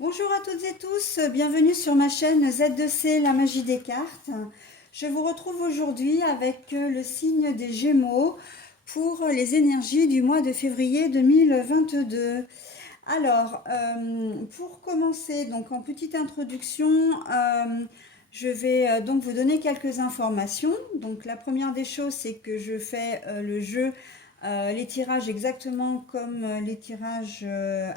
Bonjour à toutes et tous, bienvenue sur ma chaîne Z2C, la magie des cartes. Je vous retrouve aujourd'hui avec le signe des Gémeaux pour les énergies du mois de février 2022. Alors, pour commencer, donc en petite introduction, je vais donc vous donner quelques informations. Donc la première des choses, c'est que je fais le jeu, les tirages exactement comme les tirages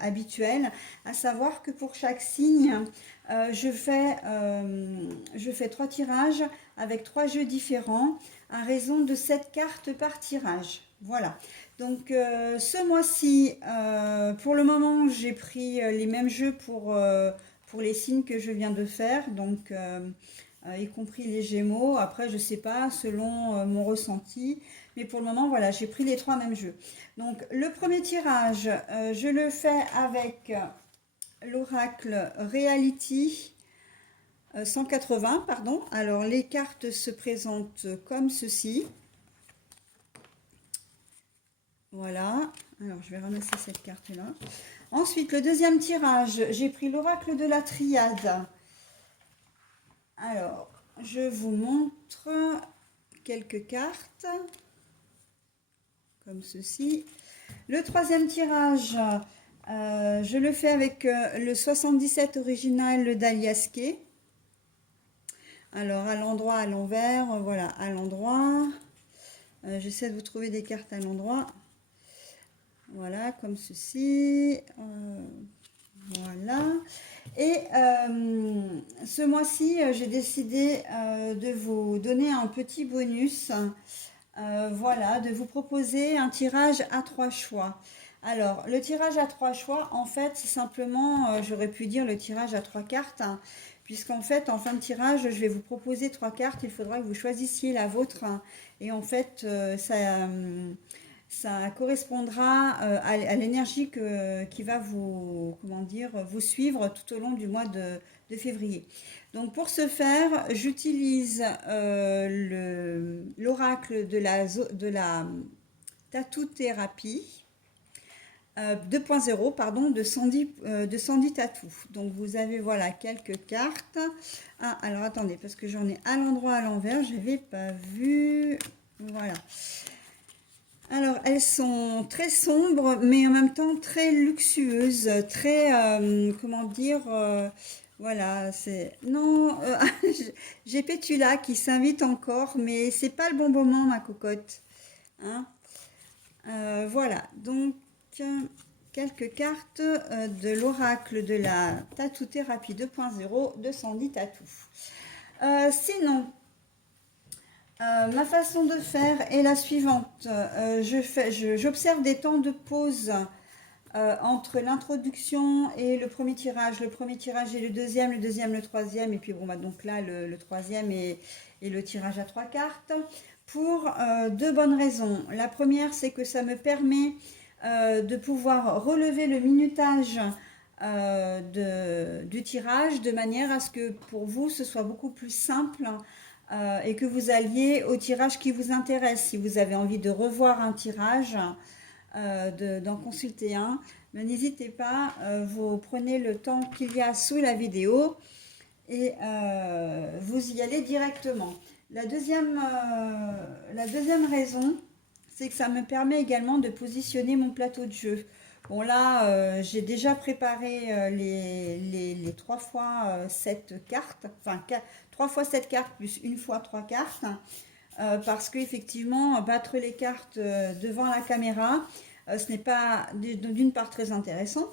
habituels, à savoir que pour chaque signe, je fais 3 tirages avec 3 jeux différents à raison de 7 cartes par tirage. Voilà. Donc ce mois-ci, pour le moment, j'ai pris les mêmes jeux pour les signes que je viens de faire, donc y compris les Gémeaux. Après, je sais pas, selon mon ressenti, mais pour le moment, voilà, j'ai pris les 3 mêmes jeux. Donc le premier tirage, je le fais avec l'oracle Reality 180, pardon. Alors les cartes se présentent comme ceci. Voilà, alors je vais ramasser cette carte-là. Ensuite, le deuxième tirage, j'ai pris l'oracle de la triade. Alors, je vous montre quelques cartes, comme ceci. Le troisième tirage, je le fais avec le 77 original, le Daliasquet. Alors, à l'endroit, à l'envers, voilà, à l'endroit. J'essaie de vous trouver des cartes à l'endroit. Voilà, comme ceci. Voilà. Et ce mois-ci, j'ai décidé de vous donner un petit bonus. Voilà, de vous proposer un tirage à 3 choix. Alors, le tirage à 3 choix, en fait, c'est simplement, j'aurais pu dire le tirage à 3 cartes, hein, puisqu'en fait, en fin de tirage, je vais vous proposer 3 cartes. Il faudra que vous choisissiez la vôtre, hein, et en fait, ça correspondra à l'énergie qui va vous, comment dire, vous suivre tout au long du mois de février. Donc pour ce faire, j'utilise l'oracle de la tatou-thérapie 2.0, pardon, de Sandy Tattoo. Donc vous avez voilà quelques cartes. Ah, alors attendez, parce que j'en ai à l'endroit à l'envers, je n'avais pas vu. Voilà. Alors, elles sont très sombres, mais en même temps très luxueuses, très, comment dire, voilà, c'est... Non, j'ai Pétula qui s'invite encore, mais c'est pas le bon moment, ma cocotte. Hein. Voilà, donc, quelques cartes de l'oracle de la Tattoo-thérapie 2.0 de Sandy Tattoo. Sinon, ma façon de faire est la suivante. J'observe des temps de pause entre l'introduction et le premier tirage et le deuxième, le troisième, et puis bon, bah, donc là, le troisième et le tirage à 3 cartes, pour 2 bonnes raisons. La première, c'est que ça me permet de pouvoir relever le minutage du tirage, de manière à ce que pour vous, ce soit beaucoup plus simple et que vous alliez au tirage qui vous intéresse. Si vous avez envie de revoir un tirage, d'en consulter un, n'hésitez pas, vous prenez le temps qu'il y a sous la vidéo et vous y allez directement. La deuxième raison, c'est que ça me permet également de positionner mon plateau de jeu. Bon là, j'ai déjà préparé les 3 fois 7 cartes, enfin 3 fois 7 cartes plus une fois 3 cartes, parce qu'effectivement, battre les cartes devant la caméra, ce n'est pas d'une part très intéressant,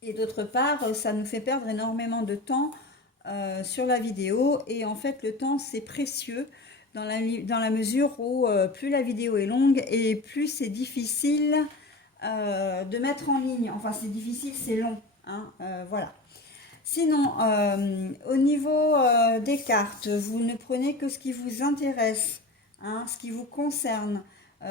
et d'autre part, ça nous fait perdre énormément de temps sur la vidéo, et en fait, le temps, c'est précieux dans la mesure où plus la vidéo est longue et plus c'est difficile de mettre en ligne. Enfin, c'est difficile, c'est long. Hein, voilà. Sinon, au niveau des cartes, vous ne prenez que ce qui vous intéresse, hein, ce qui vous concerne.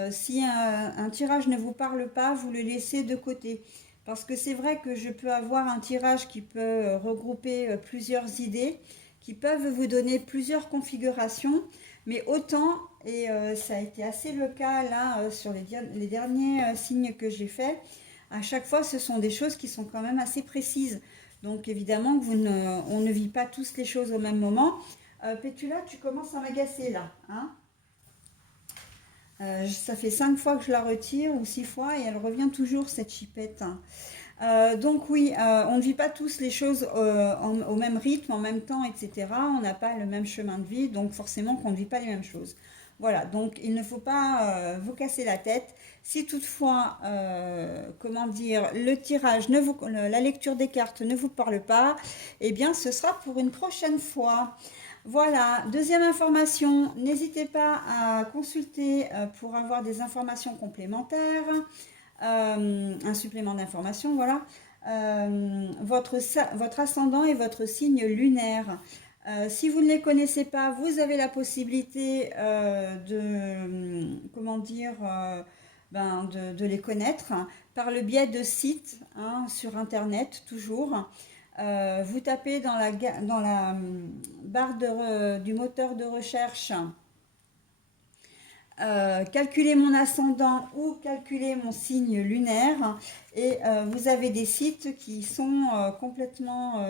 Si un tirage ne vous parle pas, vous le laissez de côté. Parce que c'est vrai que je peux avoir un tirage qui peut regrouper plusieurs idées, qui peuvent vous donner plusieurs configurations, mais autant, et ça a été assez le cas là sur les derniers signes que j'ai faits, à chaque fois ce sont des choses qui sont quand même assez précises. Donc évidemment, on ne vit pas tous les choses au même moment. Pétula, tu commences à m'agacer là. Hein. Ça fait 5 fois que je la retire ou 6 fois et elle revient toujours cette chipette. Donc oui, on ne vit pas tous les choses au même rythme, en même temps, etc. On n'a pas le même chemin de vie, donc forcément qu'on ne vit pas les mêmes choses. Voilà, donc il ne faut pas vous casser la tête. Si toutefois, comment dire, le tirage, la lecture des cartes ne vous parle pas, eh bien ce sera pour une prochaine fois. Voilà, deuxième information, n'hésitez pas à consulter pour avoir des informations complémentaires, un supplément d'information, voilà. Votre ascendant et votre signe lunaire. Si vous ne les connaissez pas, vous avez la possibilité comment dire, de les connaître par le biais de sites hein, sur Internet, toujours. Vous tapez dans la barre du moteur de recherche calculer mon ascendant ou calculer mon signe lunaire et vous avez des sites qui sont complètement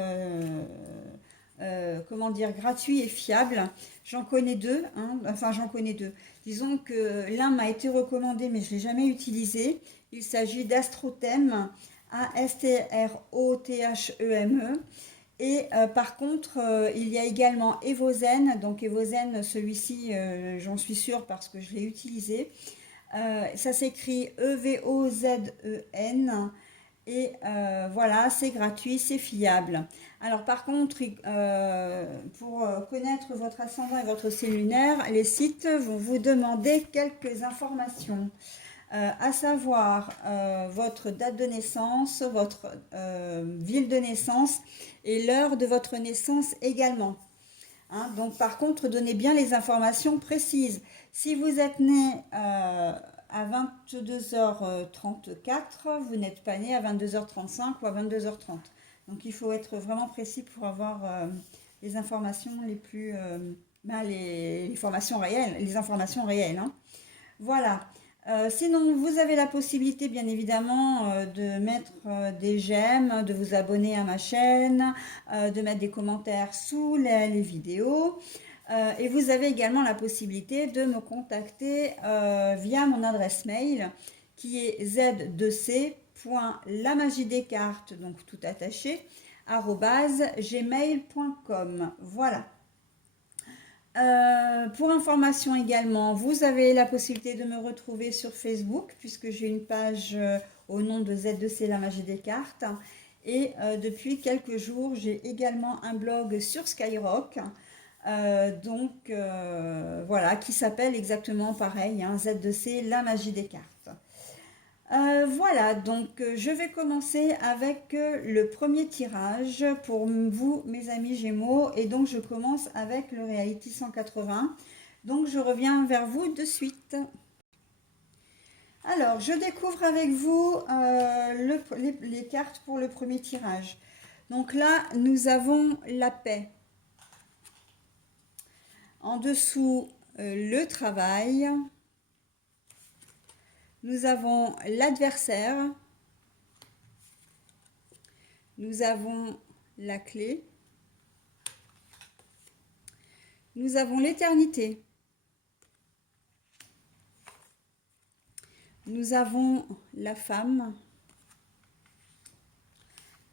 comment dire gratuits et fiables. J'en connais deux, hein, enfin j'en connais deux. Disons que l'un m'a été recommandé mais je ne l'ai jamais utilisé. Il s'agit d'Astrothème, Astrothem. Et par contre, il y a également Evozen. Donc Evozen, celui-ci, j'en suis sûre parce que je l'ai utilisé. Ça s'écrit Evozen. Et voilà, c'est gratuit, c'est fiable. Alors par contre, pour connaître votre ascendant et votre signe lunaire, les sites vont vous demander quelques informations. À savoir votre date de naissance, votre ville de naissance et l'heure de votre naissance également. Hein, donc par contre, donnez bien les informations précises. Si vous êtes né à 22h34, vous n'êtes pas né à 22h35 ou à 22h30. Donc il faut être vraiment précis pour avoir les informations les plus... les informations réelles, hein. Voilà. Sinon, vous avez la possibilité, bien évidemment, de mettre des j'aime, de vous abonner à ma chaîne, de mettre des commentaires sous les vidéos. Et vous avez également la possibilité de me contacter via mon adresse mail qui est z2c.lamagiedescartes, donc tout attaché, @gmail.com. Voilà. Pour information également, vous avez la possibilité de me retrouver sur Facebook puisque j'ai une page au nom de Z2C La Magie des Cartes et depuis quelques jours j'ai également un blog sur Skyrock voilà qui s'appelle exactement pareil hein, Z2C La Magie des Cartes. Voilà, donc je vais commencer avec le premier tirage pour vous, mes amis Gémeaux, et donc je commence avec le Reality 180. Donc je reviens vers vous de suite. Alors, je découvre avec vous les cartes pour le premier tirage. Donc là, nous avons la paix. En dessous, le travail. Nous avons l'adversaire, nous avons la clé, nous avons l'éternité, nous avons la femme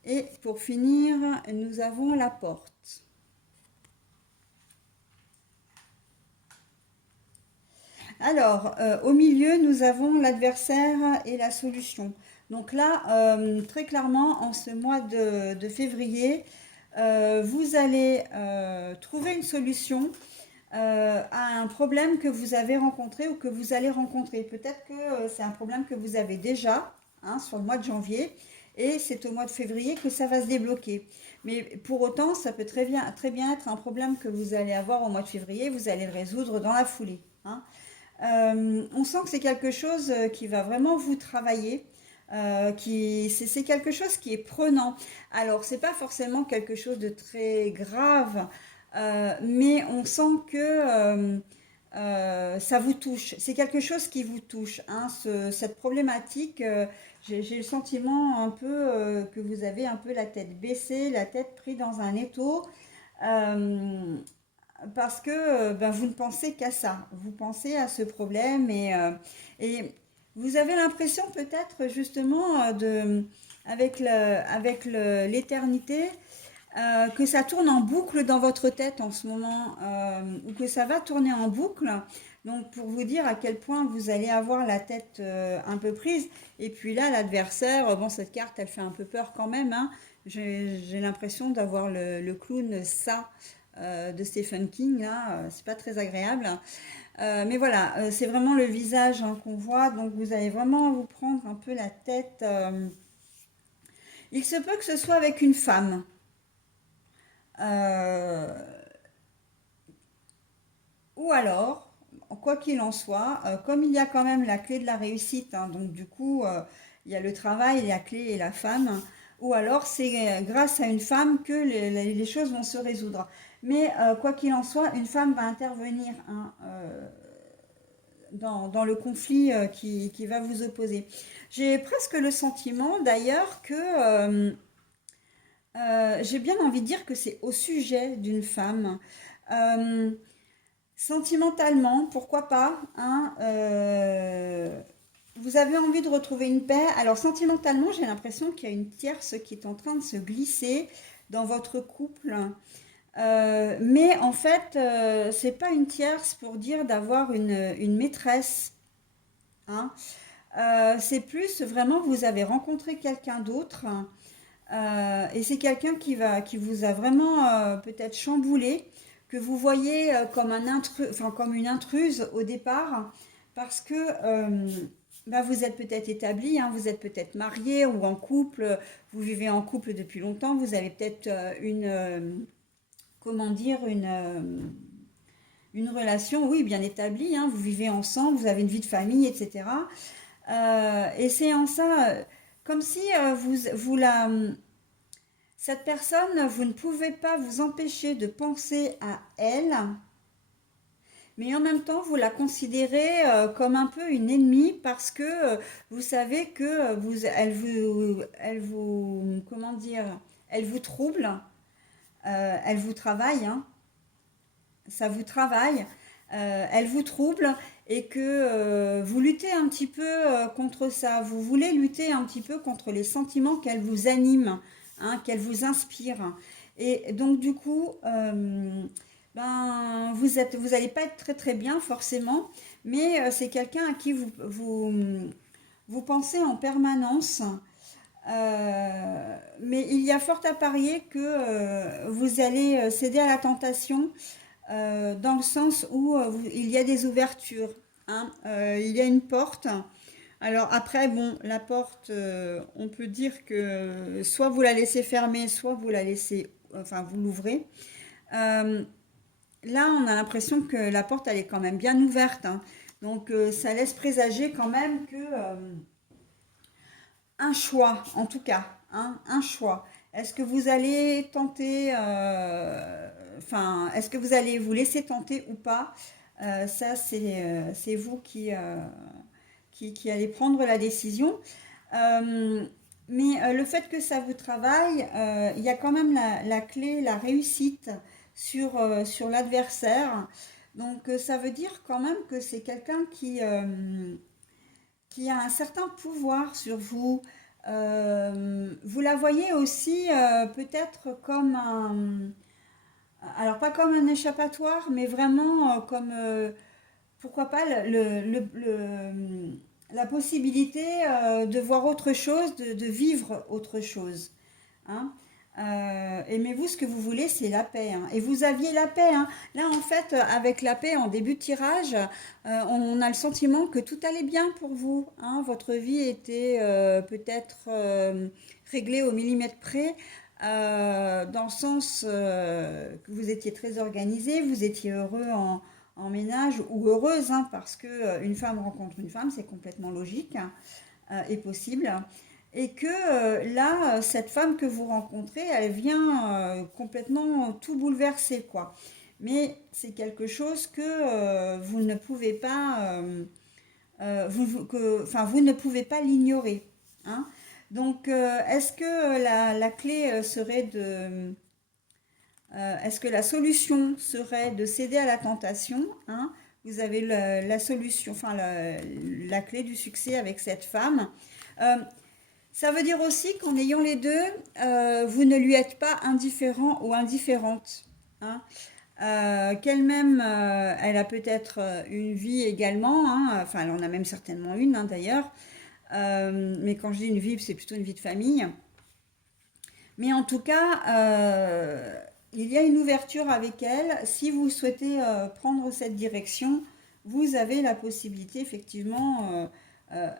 et pour finir, nous avons la porte. Alors, au milieu, nous avons l'adversaire et la solution. Donc là, très clairement, en ce mois de février, vous allez trouver une solution à un problème que vous avez rencontré ou que vous allez rencontrer. Peut-être que c'est un problème que vous avez déjà hein, sur le mois de janvier et c'est au mois de février que ça va se débloquer. Mais pour autant, ça peut très bien être un problème que vous allez avoir au mois de février, vous allez le résoudre dans la foulée. Hein. On sent que c'est quelque chose qui va vraiment vous travailler, c'est quelque chose qui est prenant. Alors, c'est pas forcément quelque chose de très grave, mais on sent que ça vous touche. C'est quelque chose qui vous touche. Hein, cette problématique, j'ai le sentiment un peu que vous avez un peu la tête baissée, la tête prise dans un étau. euh, Parce que ben, vous ne pensez qu'à ça, vous pensez à ce problème et vous avez l'impression peut-être justement l'éternité, que ça tourne en boucle dans votre tête en ce moment, ou que ça va tourner en boucle. Donc pour vous dire à quel point vous allez avoir la tête un peu prise. Et puis là, l'adversaire, bon, cette carte, elle fait un peu peur quand même, hein. J'ai l'impression d'avoir le clown ça de Stephen King, là, c'est pas très agréable. Mais voilà, c'est vraiment le visage hein, qu'on voit, donc vous allez vraiment vous prendre un peu la tête. Il se peut que ce soit avec une femme. Euh, ou alors, quoi qu'il en soit, comme il y a quand même la clé de la réussite, hein, donc du coup, il y a le travail, la clé et la femme, ou alors c'est grâce à une femme que les choses vont se résoudre. Mais quoi qu'il en soit, une femme va intervenir hein, dans le conflit qui va vous opposer. J'ai presque le sentiment d'ailleurs que j'ai bien envie de dire que c'est au sujet d'une femme. Euh, Sentimentalement, pourquoi pas, hein, vous avez envie de retrouver une paix. Alors sentimentalement, j'ai l'impression qu'il y a une tierce qui est en train de se glisser dans votre couple. Mais en fait, c'est pas une tierce pour dire d'avoir une maîtresse, hein. C'est plus vraiment vous avez rencontré quelqu'un d'autre et c'est quelqu'un qui vous a vraiment peut-être chamboulé, que vous voyez comme enfin, comme une intruse au départ, parce que bah, vous êtes peut-être établi, hein, vous êtes peut-être marié ou en couple, vous vivez en couple depuis longtemps, vous avez peut-être comment dire, une relation, oui, bien établie, hein, vous vivez ensemble, vous avez une vie de famille, etc. Et c'est en ça, comme si cette personne, vous ne pouvez pas vous empêcher de penser à elle, mais en même temps, vous la considérez comme un peu une ennemie parce que vous savez que comment dire, elle vous trouble, elle vous travaille, hein, ça vous travaille, elle vous trouble et que vous luttez un petit peu contre ça. Vous voulez lutter un petit peu contre les sentiments qu'elle vous anime, hein, qu'elle vous inspire. Et donc du coup, ben, vous allez pas être très très bien forcément, mais c'est quelqu'un à qui vous pensez en permanence. Mais il y a fort à parier que vous allez céder à la tentation dans le sens où il y a des ouvertures, hein. Il y a une porte. Alors après, bon, la porte, on peut dire que soit vous la laissez fermer, soit vous la laissez, enfin vous l'ouvrez. Euh, Là, on a l'impression que la porte, elle est quand même bien ouverte, hein. Donc ça laisse présager quand même que un choix, en tout cas, hein, un choix. Est-ce que vous allez tenter, enfin, est-ce que vous allez vous laisser tenter ou pas? Ça, c'est vous qui allez prendre la décision. Euh, mais le fait que ça vous travaille, il y a quand même la clé, la réussite sur l'adversaire. Donc ça veut dire quand même que c'est quelqu'un qui a un certain pouvoir sur vous. Vous la voyez aussi peut-être comme alors pas comme un échappatoire, mais vraiment comme, pourquoi pas, la possibilité de voir autre chose, de vivre autre chose, hein. Aimez-vous ce que vous voulez, c'est la paix, hein. Et vous aviez la paix, hein. Là, en fait, avec la paix en début de tirage, on a le sentiment que tout allait bien pour vous, hein. Votre vie était peut-être réglée au millimètre près, dans le sens que vous étiez très organisé, vous étiez heureux en ménage ou heureuse, hein, parce que une femme rencontre une femme, c'est complètement logique, hein, et possible. Et que là, cette femme que vous rencontrez, elle vient complètement tout bouleverser, quoi. Mais c'est quelque chose que vous ne pouvez pas, enfin, vous ne pouvez pas l'ignorer. hein. Donc, est-ce que la clé serait de... est-ce que la solution serait de céder à la tentation, hein? Vous avez la solution, enfin la clé du succès avec cette femme. Euh, Ça veut dire aussi qu'en ayant les deux, vous ne lui êtes pas indifférent ou indifférente, hein. Qu'elle-même, elle a peut-être une vie également, hein. Enfin, elle en a même certainement une, hein, d'ailleurs. Mais quand je dis une vie, c'est plutôt une vie de famille. Mais en tout cas, il y a une ouverture avec elle. Si vous souhaitez prendre cette direction, vous avez la possibilité, effectivement,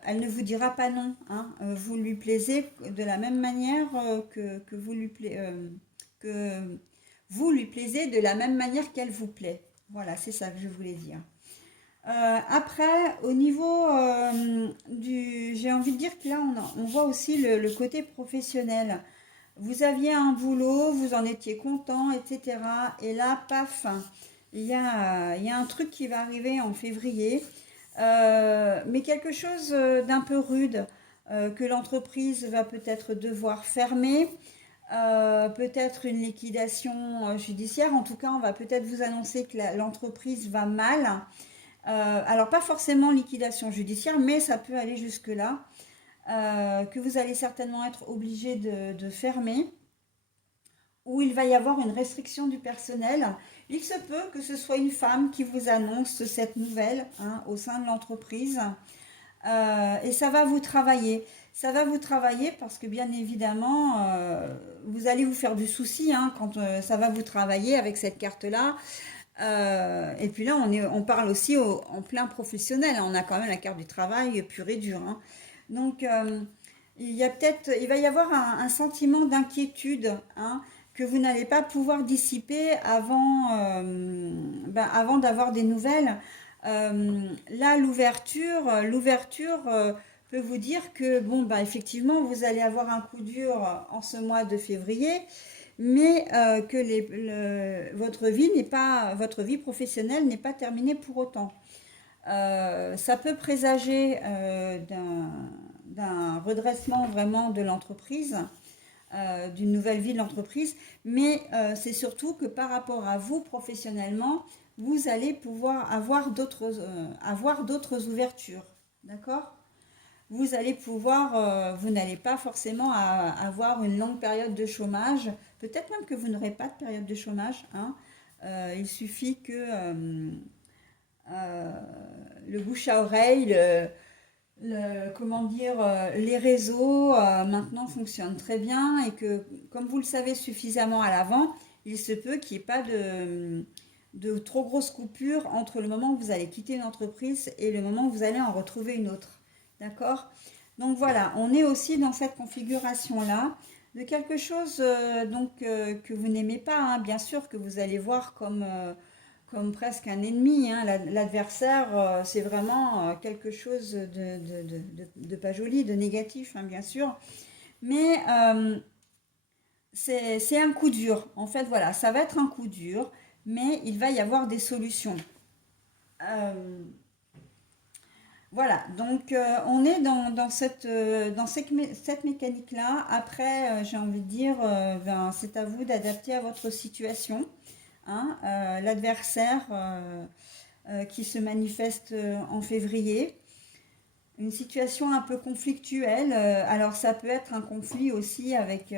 elle ne vous dira pas non, hein. Vous lui plaisez de la même manière que que vous lui plaisez de la même manière qu'elle vous plaît. Voilà, c'est ça que je voulais dire. Après, au niveau j'ai envie de dire que là, on voit aussi le côté professionnel. Vous aviez un boulot, vous en étiez content, etc. Et là, paf, il y a un truc qui va arriver en février, mais quelque chose d'un peu rude, que l'entreprise va peut-être devoir fermer, peut-être une liquidation judiciaire. En tout cas, on va peut-être vous annoncer que l'entreprise va mal. Alors, pas forcément liquidation judiciaire, mais ça peut aller jusque-là. Que vous allez certainement être obligé de fermer, où il va y avoir une restriction du personnel. Il se peut que ce soit une femme qui vous annonce cette nouvelle, hein, au sein de l'entreprise. Et ça va vous travailler. Ça va vous travailler parce que bien évidemment, vous allez vous faire du souci, hein, quand ça va vous travailler avec cette carte-là. Et puis là, on parle aussi en plein professionnel. On a quand même la carte du travail pure et dure, hein. Donc, il va y avoir un sentiment d'inquiétude, hein, que vous n'allez pas pouvoir dissiper avant d'avoir des nouvelles. Là, l'ouverture peut vous dire que, bon, bah, effectivement, vous allez avoir un coup dur en ce mois de février, mais que votre vie professionnelle n'est pas terminée pour autant. Ça peut présager d'un redressement vraiment de l'entreprise, d'une nouvelle vie de l'entreprise, mais c'est surtout que par rapport à vous professionnellement, vous allez pouvoir avoir d'autres ouvertures, d'accord? Vous allez pouvoir, vous n'allez pas forcément avoir une longue période de chômage, peut-être même que vous n'aurez pas de période de chômage, hein. Il suffit que euh, le bouche à oreille, comment dire, les réseaux maintenant fonctionnent très bien et que comme vous le savez suffisamment à l'avant, il se peut qu'il n'y ait pas de trop grosses coupures entre le moment où vous allez quitter l'entreprise et le moment où vous allez en retrouver une autre. D'accord? Donc voilà, on est aussi dans cette configuration-là de quelque chose que vous n'aimez pas, hein, bien sûr, que vous allez voir comme presque un ennemi, hein. L'adversaire, c'est vraiment quelque chose de pas joli, de négatif, hein, bien sûr. Mais c'est un coup dur. En fait, voilà, ça va être un coup dur, mais il va y avoir des solutions. Euh, voilà, donc on est cette mécanique-là. Après, j'ai envie de dire, c'est à vous d'adapter à votre situation, hein. L'adversaire qui se manifeste en février, une situation un peu conflictuelle. Alors ça peut être un conflit aussi avec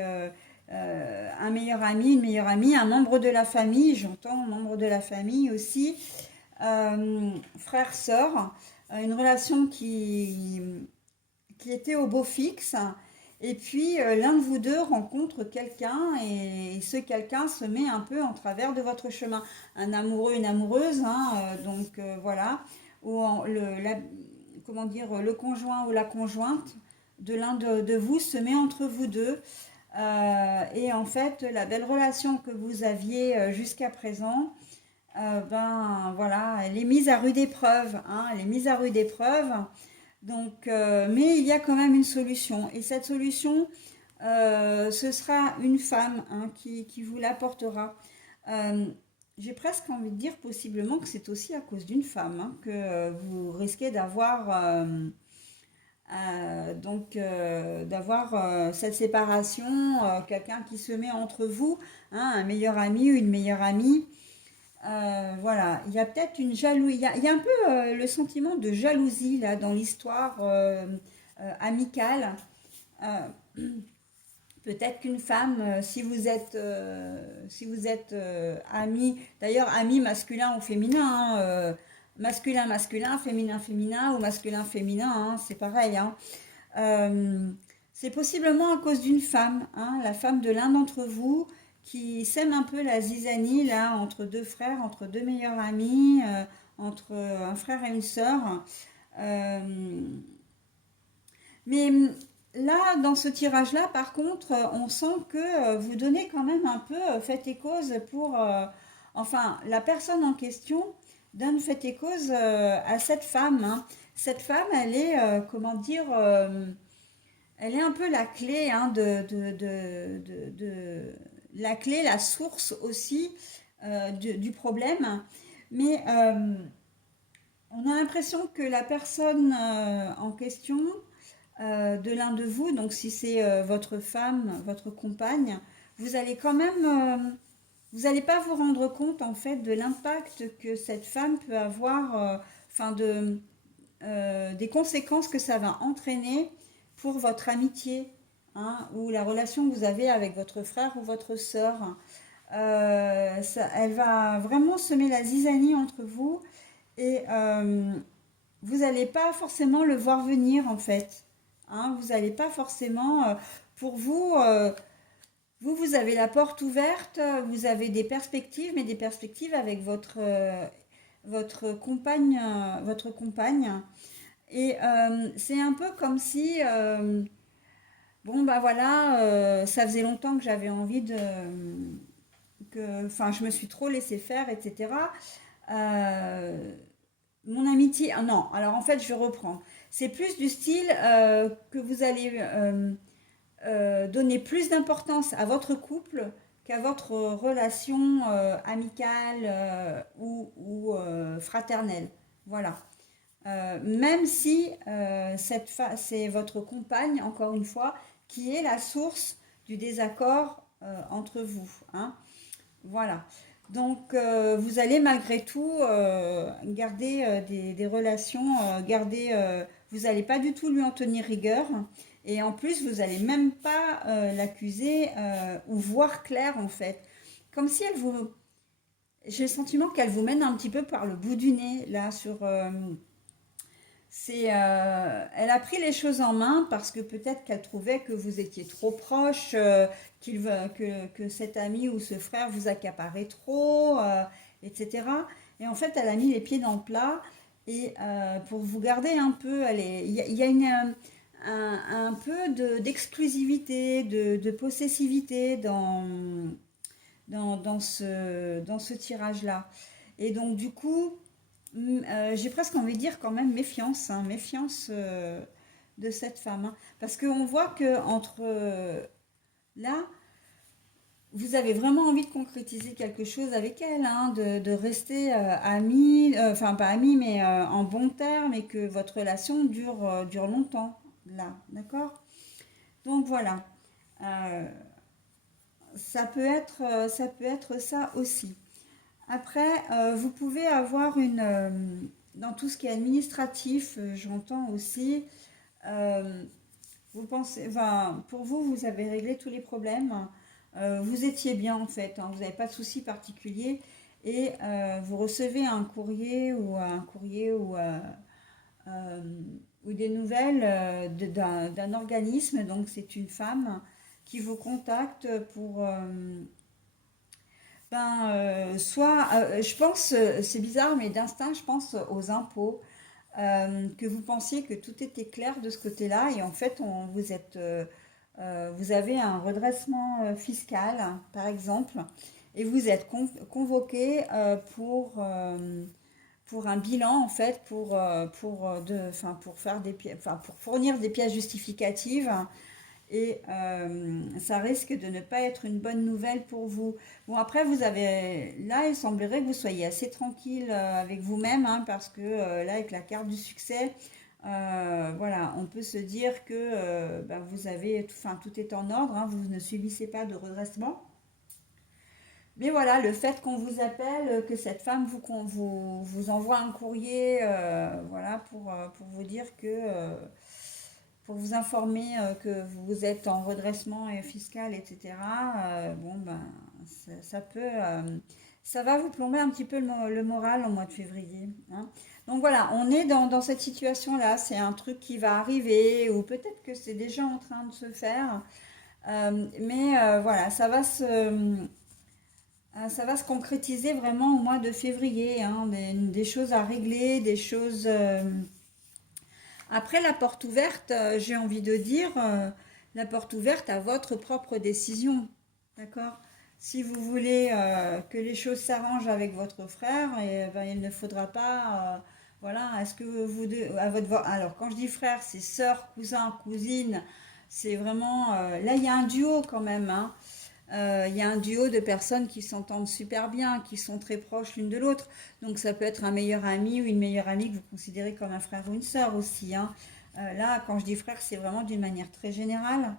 un meilleur ami, une meilleure amie, un membre de la famille, j'entends membre de la famille aussi, frère, sœur, une relation qui était au beau fixe. Et puis l'un de vous deux rencontre quelqu'un et ce quelqu'un se met un peu en travers de votre chemin. Un amoureux, une amoureuse, hein, voilà, ou comment dire, le conjoint ou la conjointe de l'un de vous se met entre vous deux. Et en fait, la belle relation que vous aviez jusqu'à présent, ben voilà, elle est mise à rude épreuve, hein, elle est mise à rude épreuve. Donc, mais il y a quand même une solution. Et cette solution, ce sera une femme, hein, qui vous l'apportera. Euh, j'ai presque envie de dire possiblement que c'est aussi à cause d'une femme, hein, que vous risquez d'avoir Donc, d'avoir cette séparation, quelqu'un qui se met entre vous, hein, un meilleur ami ou une meilleure amie. Voilà, il y a peut-être une jalousie, il y a un peu le sentiment de jalousie là dans l'histoire amicale. Euh, Peut-être qu'une femme, si vous êtes ami, d'ailleurs ami masculin ou féminin, hein, masculin masculin, féminin féminin ou masculin féminin, hein, c'est pareil. Hein. Euh, c'est possiblement à cause d'une femme, hein, la femme de l'un d'entre vous qui sème un peu la zizanie là entre deux frères, entre deux meilleurs amis, entre un frère et une sœur. Euh, mais là, dans ce tirage-là, par contre, on sent que vous donnez quand même un peu fait et cause pour... enfin, la personne en question donne fait et cause à cette femme. Hein. Cette femme, elle est, comment dire, elle est un peu la clé hein, la clé, la source aussi du problème. Mais on a l'impression que la personne en question de l'un de vous, donc si c'est votre femme, votre compagne, vous allez quand même, vous n'allez pas vous rendre compte en fait de l'impact que cette femme peut avoir, enfin des conséquences que ça va entraîner pour votre amitié, hein, ou la relation que vous avez avec votre frère ou votre sœur. Elle va vraiment semer la zizanie entre vous et vous n'allez pas forcément le voir venir en fait. Hein, vous n'allez pas forcément, pour vous, vous avez la porte ouverte, vous avez des perspectives, mais des perspectives avec votre compagne. Et c'est un peu comme si, bon bah voilà, ça faisait longtemps que j'avais envie enfin je me suis trop laissé faire, etc. Euh, Mon amitié, ah non, alors en fait je reprends. C'est plus du style que vous allez donner plus d'importance à votre couple qu'à votre relation amicale ou fraternelle. Voilà. Même si c'est votre compagne, encore une fois, qui est la source du désaccord entre vous. Hein. Voilà. Donc, vous allez malgré tout garder des relations, vous n'allez pas du tout lui en tenir rigueur. Et en plus, vous n'allez même pas l'accuser ou voir clair en fait. Comme si elle vous... J'ai le sentiment qu'elle vous mène un petit peu par le bout du nez, là, elle a pris les choses en main parce que peut-être qu'elle trouvait que vous étiez trop proche, que cet ami ou ce frère vous accaparait trop, etc. Et en fait, elle a mis les pieds dans le plat et pour vous garder un peu, il y a un peu d'exclusivité, de possessivité dans ce tirage-là. Et donc, du coup, j'ai presque envie de dire quand même méfiance, hein, méfiance de cette femme. Hein. Parce qu'on voit que entre là, vous avez vraiment envie de concrétiser quelque chose avec elle, hein, de rester amis, enfin pas amis, mais en bons termes et que votre relation dure longtemps, là, d'accord? Donc voilà, Euh, ça peut être ça aussi. Après, vous pouvez avoir dans tout ce qui est administratif, j'entends aussi, euh, vous pensez, enfin, pour vous, vous avez réglé tous les problèmes, vous étiez bien en fait, hein, vous n'avez pas de soucis particuliers et vous recevez un courrier euh, ou des nouvelles d'un organisme, donc c'est une femme qui vous contacte pour soit, je pense, c'est bizarre, mais d'instinct, je pense aux impôts, que vous pensiez que tout était clair de ce côté-là, et en fait, vous avez un redressement fiscal, hein, par exemple, et vous êtes convoqué pour un bilan, en fait, pour faire pour fournir des pièces justificatives et ça risque de ne pas être une bonne nouvelle pour vous. Bon, après, là, il semblerait que vous soyez assez tranquille avec vous-même, hein, parce que là, avec la carte du succès, Voilà, on peut se dire que ben, vous avez, enfin, tout est en ordre, hein, vous ne subissez pas de redressement. Mais voilà, le fait qu'on vous appelle, que cette femme vous envoie un courrier, voilà, pour vous dire que, pour vous informer que vous êtes en redressement fiscal, etc. Bon, ben, ça peut, ça va vous plomber un petit peu le moral en mois de février, hein. Donc voilà, on est dans cette situation-là. C'est un truc qui va arriver, ou peut-être que c'est déjà en train de se faire. Mais voilà, ça va se concrétiser vraiment au mois de février, hein, des choses à régler, des choses. Après la porte ouverte, j'ai envie de dire, la porte ouverte à votre propre décision. D'accord? Si vous voulez que les choses s'arrangent avec votre frère, et, ben, il ne faudra pas. Voilà, est-ce que vous deux. Alors, quand je dis frère, c'est sœur, cousin, cousine. C'est vraiment. Là, il y a un duo quand même, hein. Il y a un duo de personnes qui s'entendent super bien, qui sont très proches l'une de l'autre. Donc ça peut être un meilleur ami ou une meilleure amie que vous considérez comme un frère ou une sœur aussi, hein. Là, quand je dis frère, c'est vraiment d'une manière très générale.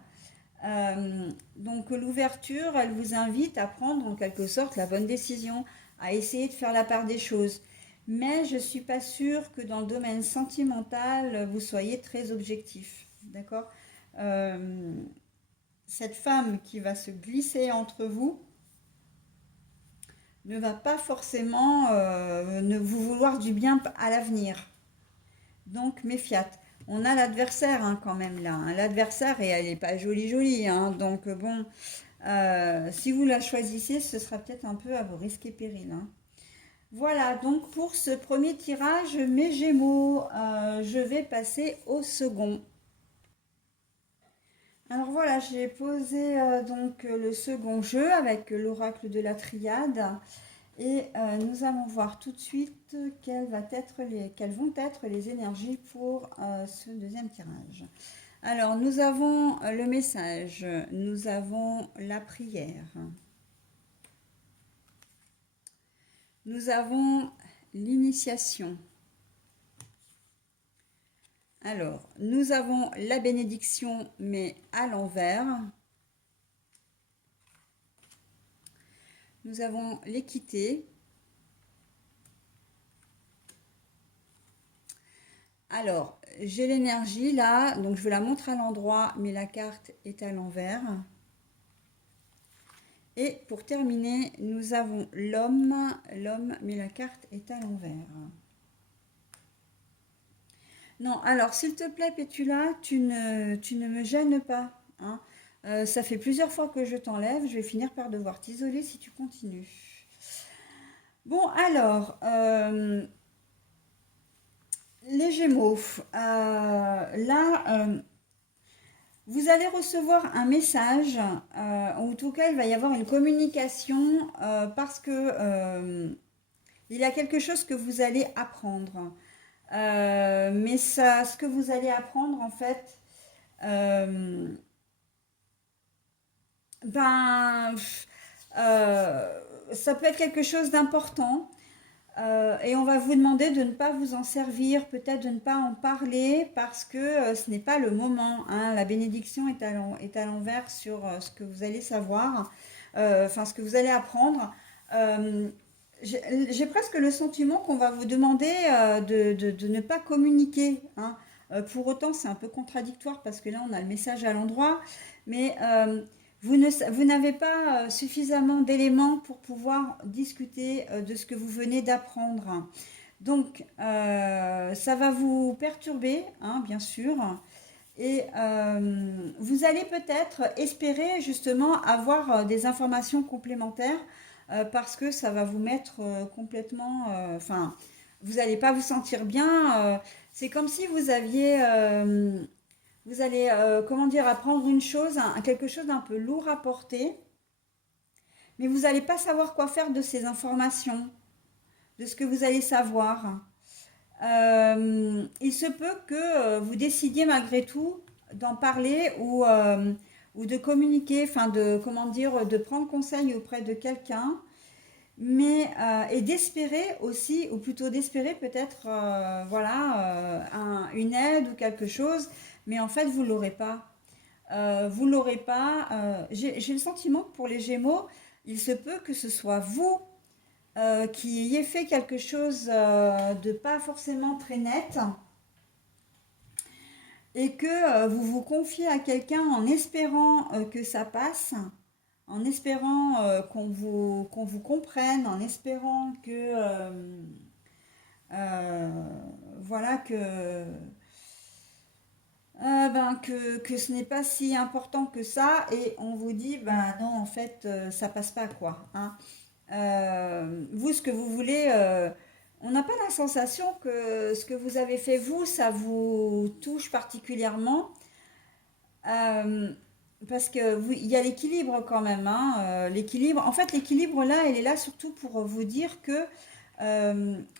Donc l'ouverture, elle vous invite à prendre en quelque sorte la bonne décision, à essayer de faire la part des choses. Mais je ne suis pas sûre que dans le domaine sentimental, vous soyez très objectif. D'accord? Euh, cette femme qui va se glisser entre vous ne va pas forcément ne vous vouloir du bien à l'avenir. Donc méfiat. On a l'adversaire, hein, quand même là, hein. L'adversaire, et elle n'est pas jolie jolie, hein. Donc bon, si vous la choisissez, ce sera peut-être un peu à vos risques et périls, hein. Voilà, donc pour ce premier tirage, mes Gémeaux, je vais passer au second. Alors voilà, j'ai posé donc le second jeu avec l'oracle de la triade. Et nous allons voir tout de suite quelles vont être les énergies pour ce deuxième tirage. Alors, nous avons le message, nous avons la prière, nous avons l'initiation. Alors, nous avons la bénédiction, mais à l'envers. Nous avons l'équité. Alors, j'ai l'énergie là, donc je vous la montre à l'endroit, mais la carte est à l'envers. Et pour terminer, nous avons l'homme, mais la carte est à l'envers. Non, alors s'il te plaît, Pétula, tu ne me gênes pas, hein. Ça fait plusieurs fois que je t'enlève, je vais finir par devoir t'isoler si tu continues. Bon, alors, les Gémeaux, là, vous allez recevoir un message, en tout cas, il va y avoir une communication parce que il y a quelque chose que vous allez apprendre. Mais ça, ce que vous allez apprendre, en fait, euh, ben, ça peut être quelque chose d'important. Et on va vous demander de ne pas vous en servir, peut-être de ne pas en parler parce que ce n'est pas le moment, hein. La bénédiction est à l'envers sur ce que vous allez savoir, enfin ce que vous allez apprendre. Euh, j'ai presque le sentiment qu'on va vous demander de ne pas communiquer, hein. Pour autant, c'est un peu contradictoire parce que là, on a le message à l'endroit, mais vous n'avez pas suffisamment d'éléments pour pouvoir discuter de ce que vous venez d'apprendre. Donc, ça va vous perturber, hein, bien sûr. Et vous allez peut-être espérer justement avoir des informations complémentaires parce que ça va vous mettre complètement... Enfin, vous n'allez pas vous sentir bien. C'est comme si vous aviez... vous allez, comment dire, apprendre une chose, quelque chose d'un peu lourd à porter, mais vous n'allez pas savoir quoi faire de ces informations, de ce que vous allez savoir. Il se peut que vous décidiez malgré tout d'en parler ou de communiquer, enfin de, comment dire, de prendre conseil auprès de quelqu'un. mais et d'espérer aussi, ou plutôt d'espérer peut-être, voilà, une aide ou quelque chose, mais en fait, vous l'aurez pas. Vous l'aurez pas. J'ai le sentiment que pour les Gémeaux, il se peut que ce soit vous qui ayez fait quelque chose de pas forcément très net et que vous vous confiez à quelqu'un en espérant que ça passe, en espérant qu'on vous comprenne, en espérant que euh, voilà que ce n'est pas si important que ça et on vous dit ben non en fait ça passe pas quoi hein. Vous ce que vous voulez on n'a pas la sensation que ce que vous avez fait vous ça vous touche particulièrement. Euh, Parce que il y a l'équilibre quand même, hein, l'équilibre. En fait, l'équilibre là, elle est là surtout pour vous dire que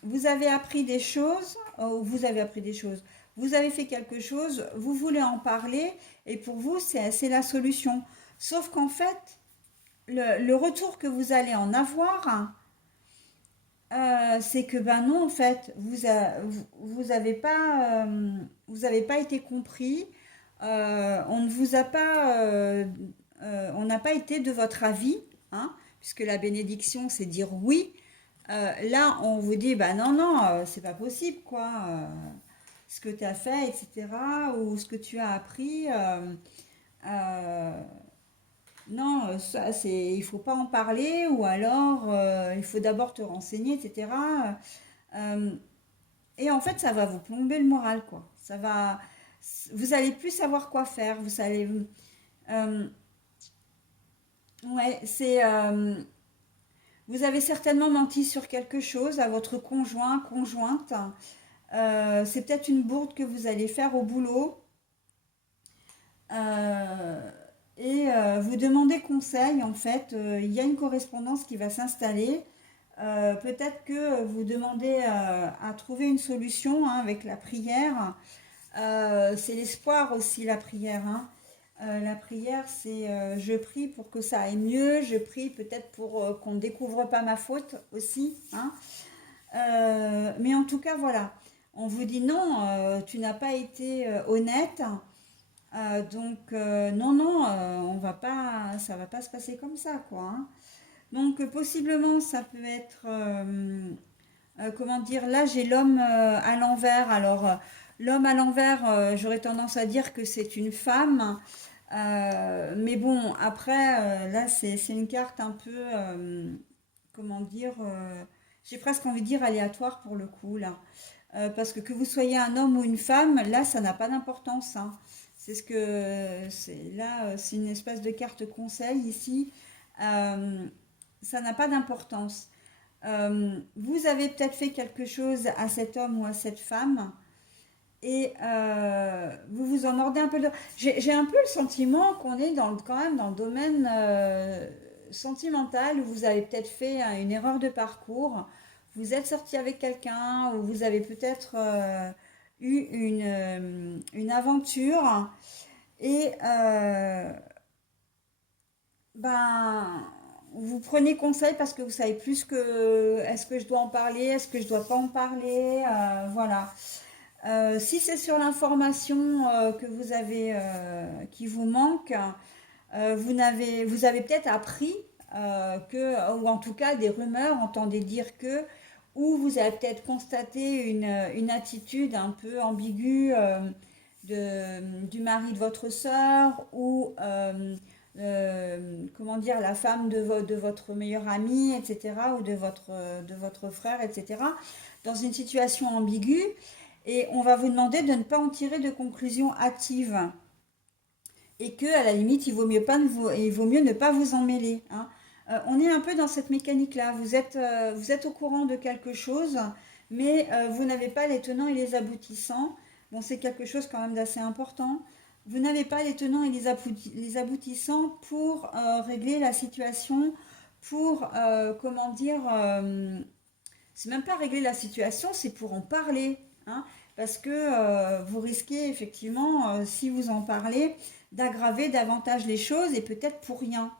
vous avez appris des choses, vous avez appris des choses, vous avez fait quelque chose, vous voulez en parler, et pour vous, c'est la solution. Sauf qu'en fait, le retour que vous allez en avoir, c'est que ben non, en fait, vous avez pas été compris. On ne vous a pas, on n'a pas été de votre avis, hein, puisque la bénédiction, c'est dire oui. Là, on vous dit, bah non, non, c'est pas possible, quoi. Ce que tu as fait, etc., ou ce que tu as appris, euh, non, ça, il faut pas en parler, ou alors il faut d'abord te renseigner, etc. Euh, et en fait, ça va vous plomber le moral, quoi. Vous allez plus savoir quoi faire. Euh, ouais, vous avez certainement menti sur quelque chose à votre conjoint, conjointe. C'est peut-être une bourde que vous allez faire au boulot. Euh, Vous demandez conseil, en fait. Il y a une correspondance qui va s'installer. Peut-être que vous demandez à trouver une solution hein, avec la prière. C'est l'espoir aussi, la prière. Hein. La prière, c'est je prie pour que ça aille mieux, je prie peut-être pour qu'on ne découvre pas ma faute aussi. Hein. Mais en tout cas, voilà. On vous dit non, tu n'as pas été honnête. Non, non, on va pas, ça va pas se passer comme ça, quoi. Hein. Donc, possiblement, ça peut être, comment dire, là, j'ai l'homme à l'envers. Alors, l'homme à l'envers, j'aurais tendance à dire que c'est une femme. Mais bon, après, là, c'est une carte un peu, comment dire, j'ai presque envie de dire aléatoire pour le coup, là. Parce que vous soyez un homme ou une femme, là, ça n'a pas d'importance. Hein. C'est ce que c'est là, c'est une espèce de carte conseil ici. Euh, Ça n'a pas d'importance. Vous avez peut-être fait quelque chose à cet homme ou à cette femme et vous vous en mordez un peu. J'ai un peu le sentiment qu'on est quand même dans le domaine sentimental où vous avez peut-être fait hein, une erreur de parcours. Vous êtes sorti avec quelqu'un ou vous avez peut-être eu une aventure et ben, vous prenez conseil parce que vous savez plus que est-ce que je dois en parler, est-ce que je dois pas en parler, voilà. Si c'est sur l'information que vous avez qui vous manque, vous avez peut-être appris ou en tout cas des rumeurs, entendez dire que, ou vous avez peut-être constaté une attitude un peu ambiguë du mari de votre sœur ou comment dire, la femme de votre meilleur ami, etc., ou de votre frère, etc., dans une situation ambiguë, et on va vous demander de ne pas en tirer de conclusions hâtives, et que, à la limite, il vaut mieux ne pas vous en mêler. Hein. On est un peu dans cette mécanique-là. Vous êtes au courant de quelque chose, mais vous n'avez pas les tenants et les aboutissants. Bon, c'est quelque chose quand même d'assez important. Vous n'avez pas les tenants et les aboutissants pour régler la situation, pour, comment dire, c'est même pas régler la situation, c'est pour en parler. Hein, parce que vous risquez effectivement, si vous en parlez, d'aggraver davantage les choses et peut-être pour rien.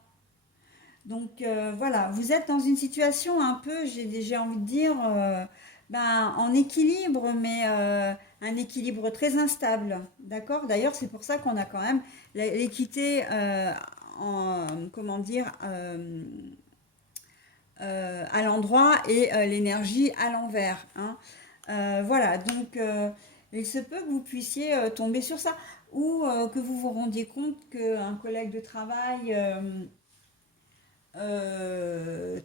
Donc voilà, vous êtes dans une situation un peu, j'ai envie de dire, ben, en équilibre, mais un équilibre très instable. D'accord? D'ailleurs, c'est pour ça qu'on a quand même l'équité comment dire, à l'endroit et l'énergie à l'envers. Hein. Voilà, donc il se peut que vous puissiez tomber sur ça ou que vous vous rendiez compte qu'un collègue de travail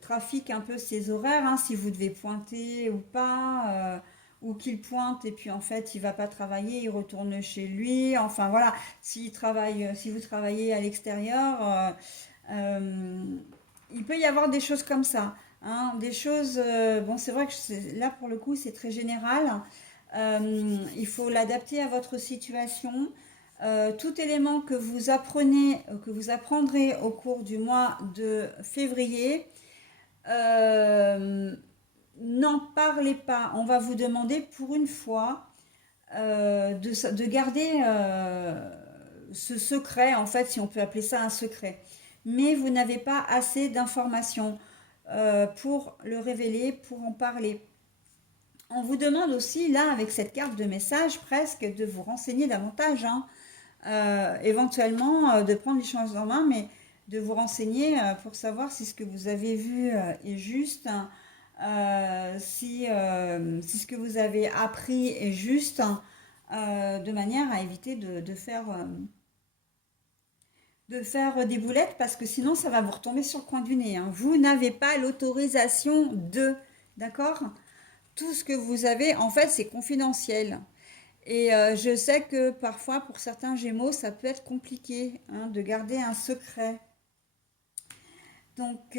trafique un peu ses horaires, hein, si vous devez pointer ou pas, ou qu'il pointe et puis en fait il va pas travailler, il retourne chez lui. Enfin voilà, s'il travaille, si vous travaillez à l'extérieur, euh, il peut y avoir des choses comme ça. Hein, des choses, bon c'est vrai que là pour le coup c'est très général. Il faut l'adapter à votre situation. Tout élément que vous apprenez, que vous apprendrez au cours du mois de février, euh, n'en parlez pas. On va vous demander pour une fois de garder ce secret, en fait, si on peut appeler ça un secret. Mais vous n'avez pas assez d'informations pour le révéler, pour en parler. On vous demande aussi, là, avec cette carte de message, presque de vous renseigner davantage. Hein. Éventuellement de prendre les choses en main, mais de vous renseigner pour savoir si ce que vous avez vu est juste, hein, si ce que vous avez appris est juste, hein, de manière à éviter de faire des boulettes, parce que sinon ça va vous retomber sur le coin du nez. Hein. Vous n'avez pas l'autorisation de, d'accord? Tout ce que vous avez, en fait, c'est confidentiel. Et je sais que parfois, pour certains Gémeaux, ça peut être compliqué hein, de garder un secret. Donc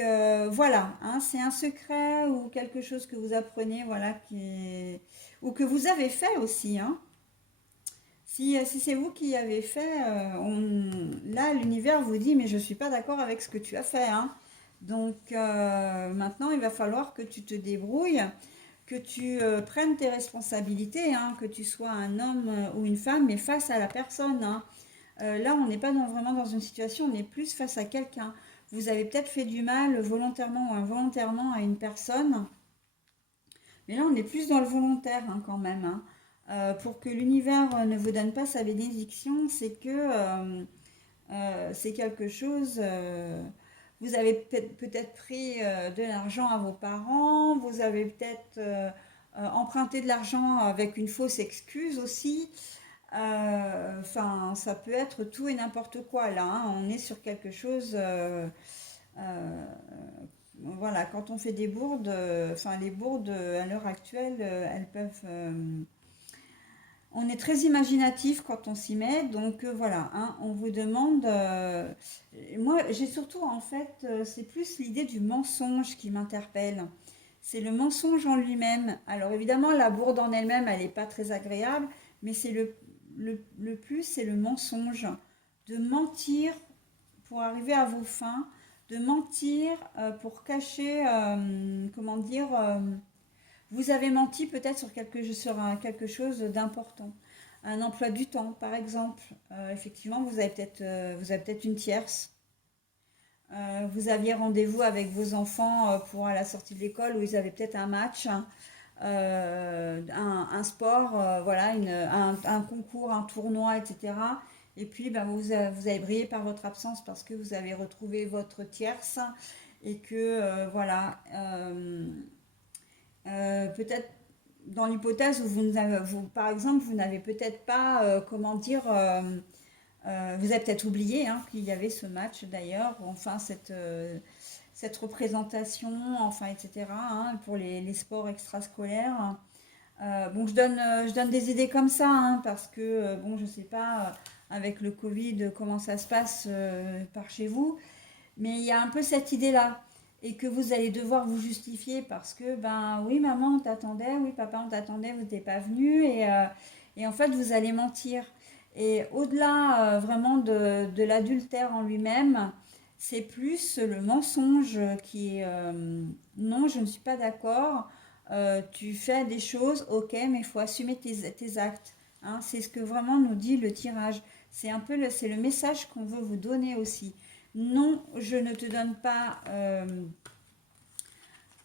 voilà, hein, c'est un secret ou quelque chose que vous apprenez, voilà, ou que vous avez fait aussi. Hein. Si c'est vous qui avez fait, là, l'univers vous dit, mais je ne suis pas d'accord avec ce que tu as fait. Hein. Donc maintenant, il va falloir que tu te débrouilles, que tu prennes tes responsabilités, hein, que tu sois un homme ou une femme, mais face à la personne. Hein. Là, on n'est pas vraiment dans une situation, on est plus face à quelqu'un. Vous avez peut-être fait du mal volontairement ou involontairement à une personne, mais là, on est plus dans le volontaire hein, quand même. Hein. Pour que l'univers ne vous donne pas sa bénédiction, c'est que c'est quelque chose. Vous avez peut-être pris de l'argent à vos parents, vous avez peut-être emprunté de l'argent avec une fausse excuse aussi. Enfin, ça peut être tout et n'importe quoi là. Hein. On est sur quelque chose. Euh, voilà, quand on fait des bourdes, enfin les bourdes à l'heure actuelle, elles peuvent. On est très imaginatif quand on s'y met, donc voilà. Hein, on vous demande. Moi, j'ai surtout en fait, c'est plus l'idée du mensonge qui m'interpelle. C'est le mensonge en lui-même. Alors évidemment, la bourde en elle-même, elle n'est pas très agréable, mais c'est le plus, c'est le mensonge. De mentir pour arriver à vos fins, de mentir pour cacher, comment dire, vous avez menti peut-être quelque chose d'important. Un emploi du temps, par exemple. Effectivement, vous avez peut-être une tierce. Vous aviez rendez-vous avec vos enfants pour à la sortie de l'école où ils avaient peut-être un match, hein, un sport, voilà, un concours, un tournoi, etc. Et puis, ben, vous avez brillé par votre absence parce que vous avez retrouvé votre tierce et que, voilà, peut-être dans l'hypothèse où par exemple, vous n'avez peut-être pas, comment dire, vous avez peut-être oublié hein, qu'il y avait ce match d'ailleurs, enfin cette représentation, enfin etc. Hein, pour les sports extrascolaires. Bon, je donne des idées comme ça, hein, parce que bon, je sais pas avec le Covid comment ça se passe par chez vous, mais il y a un peu cette idée-là. Et que vous allez devoir vous justifier parce que, ben oui, maman, on t'attendait, oui, papa, on t'attendait, vous n'êtes pas venu. Et en fait, vous allez mentir. Et au-delà vraiment de l'adultère en lui-même, c'est plus le mensonge qui est non, je ne suis pas d'accord. Tu fais des choses, ok, mais il faut assumer tes actes. Hein, c'est ce que vraiment nous dit le tirage. C'est un peu c'est le message qu'on veut vous donner aussi. Non, je ne te donne pas,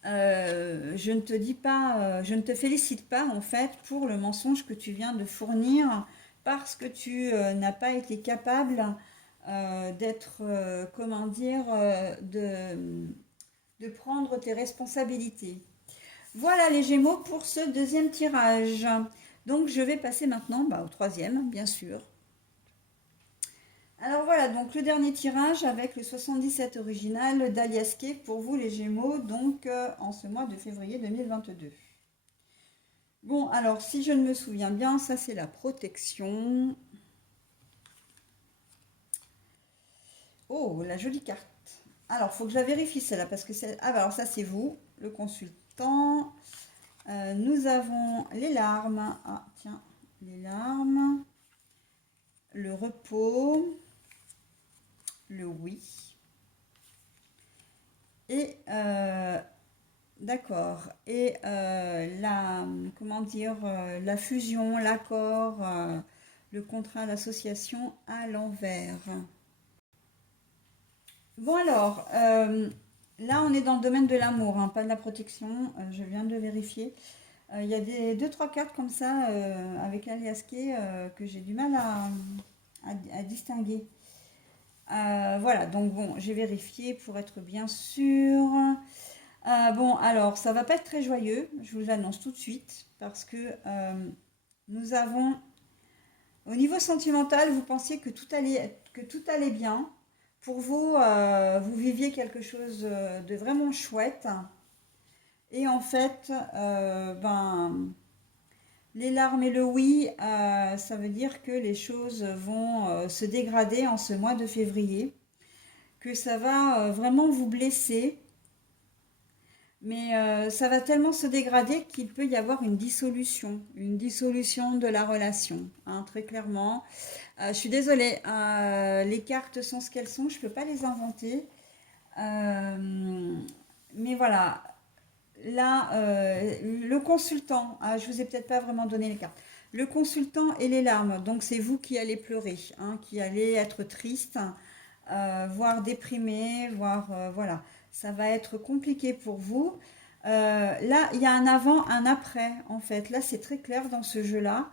je ne te dis pas, je ne te félicite pas en fait pour le mensonge que tu viens de fournir parce que tu n'as pas été capable d'être, comment dire, de prendre tes responsabilités. Voilà les Gémeaux pour ce deuxième tirage. Donc je vais passer maintenant au troisième, bien sûr. Alors voilà, donc le dernier tirage avec le 77 original d'Aliasqué pour vous les Gémeaux, donc en ce mois de février 2022. Bon, alors si je ne me souviens bien, ça c'est la protection. Oh, la jolie carte. Alors, il faut que je la vérifie celle-là, parce que c'est... Ah, bah, alors ça c'est vous, le consultant. Nous avons les larmes. Ah, tiens, les larmes. Le repos. Le oui. Et d'accord. Et la, comment dire, la fusion, l'accord, le contrat, l'association à l'envers. Bon alors, là on est dans le domaine de l'amour, hein, pas de la protection. Je viens de vérifier. Il y a deux, trois cartes comme ça avec l'aliasqué que j'ai du mal à distinguer. Voilà, donc bon, j'ai vérifié pour être bien sûr. Bon, alors, ça va pas être très joyeux, je vous l'annonce tout de suite, parce que nous avons, au niveau sentimental, vous pensiez que tout allait bien. Pour vous, vous viviez quelque chose de vraiment chouette. Et en fait, les larmes et le oui, ça veut dire que les choses vont se dégrader en ce mois de février, que ça va vraiment vous blesser. Mais ça va tellement se dégrader qu'il peut y avoir une dissolution de la relation, hein, très clairement. Je suis désolée, les cartes sont ce qu'elles sont, je ne peux pas les inventer. Mais voilà, là, le consultant, je vous ai peut-être pas vraiment donné les cartes. Le consultant et les larmes, donc c'est vous qui allez pleurer, hein, qui allez être triste, voire déprimé, voire voilà, ça va être compliqué pour vous. Là, il y a un avant, un après, en fait. Là, c'est très clair dans ce jeu-là.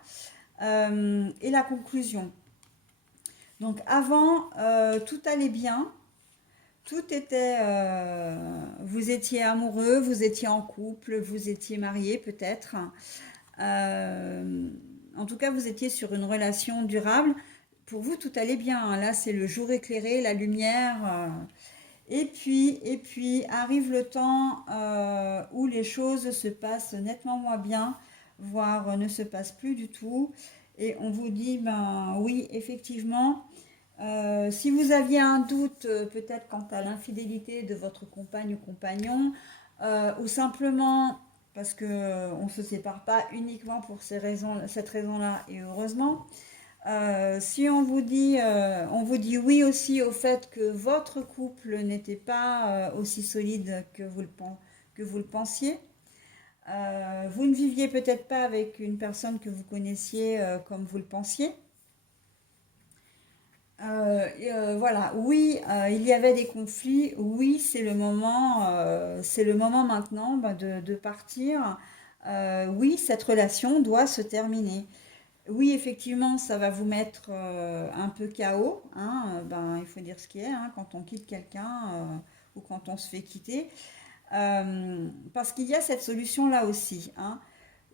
Et la conclusion. Donc avant, tout allait bien, tout était, vous étiez amoureux, vous étiez en couple, vous étiez marié peut-être. Euh, En tout cas, vous étiez sur une relation durable. Pour vous, tout allait bien, hein. Là, c'est le jour éclairé, la lumière. Et puis arrive le temps où les choses se passent nettement moins bien, voire ne se passent plus du tout. Et on vous dit, ben oui, effectivement, si vous aviez un doute peut-être quant à l'infidélité de votre compagne ou compagnon, ou simplement parce que on ne se sépare pas uniquement pour cette raison-là, et heureusement, si on vous dit oui aussi au fait que votre couple n'était pas aussi solide que vous le pensiez. Vous ne viviez peut-être pas avec une personne que vous connaissiez comme vous le pensiez. Voilà, oui, il y avait des conflits. Oui, c'est le moment maintenant de partir. Oui, cette relation doit se terminer. Oui, effectivement, ça va vous mettre un peu KO, hein, il faut dire ce qui est, hein, quand on quitte quelqu'un ou quand on se fait quitter. Parce qu'il y a cette solution-là aussi, hein.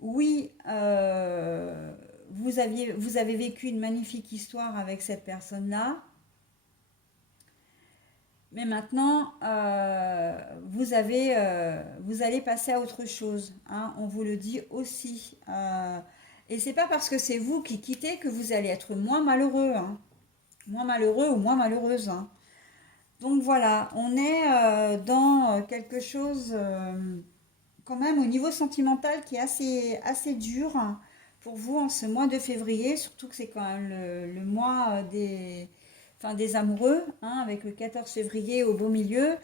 Oui, vous avez vécu une magnifique histoire avec cette personne-là, mais maintenant, vous allez passer à autre chose, hein, on vous le dit aussi. Et c'est pas parce que c'est vous qui quittez que vous allez être moins malheureux, hein, moins malheureux ou moins malheureuse, hein. Donc voilà, on est dans quelque chose quand même au niveau sentimental qui est assez dur, hein, pour vous en ce mois de février, surtout que c'est quand même le mois des amoureux, hein, avec le 14 février au beau milieu.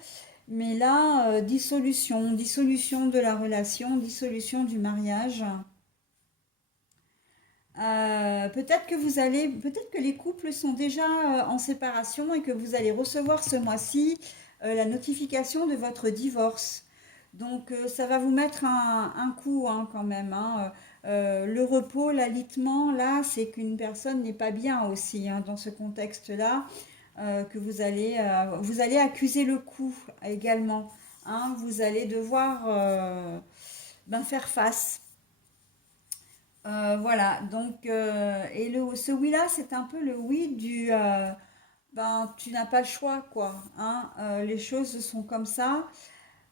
Mais là, dissolution de la relation, dissolution du mariage. Peut-être que les couples sont déjà en séparation et que vous allez recevoir ce mois-ci la notification de votre divorce. Donc ça va vous mettre un coup hein, quand même. Hein. Le repos, l'alitement, là, c'est qu'une personne n'est pas bien aussi hein, dans ce contexte-là, que vous allez accuser le coup également. Hein. Vous allez devoir faire face. Voilà, donc, ce oui-là, c'est un peu le oui tu n'as pas le choix, quoi, hein, les choses sont comme ça.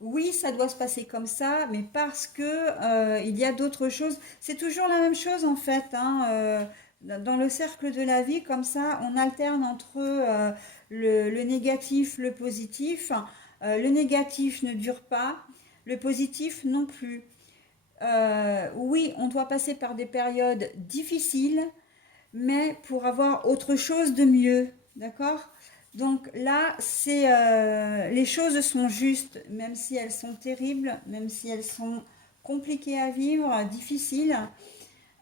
Oui, ça doit se passer comme ça, mais parce que il y a d'autres choses. C'est toujours la même chose, en fait, hein, dans le cercle de la vie, comme ça, on alterne entre le négatif, le positif. Le négatif ne dure pas, le positif non plus. Oui, on doit passer par des périodes difficiles, mais pour avoir autre chose de mieux, d'accord? Donc là, les choses sont justes, même si elles sont terribles, même si elles sont compliquées à vivre, difficiles.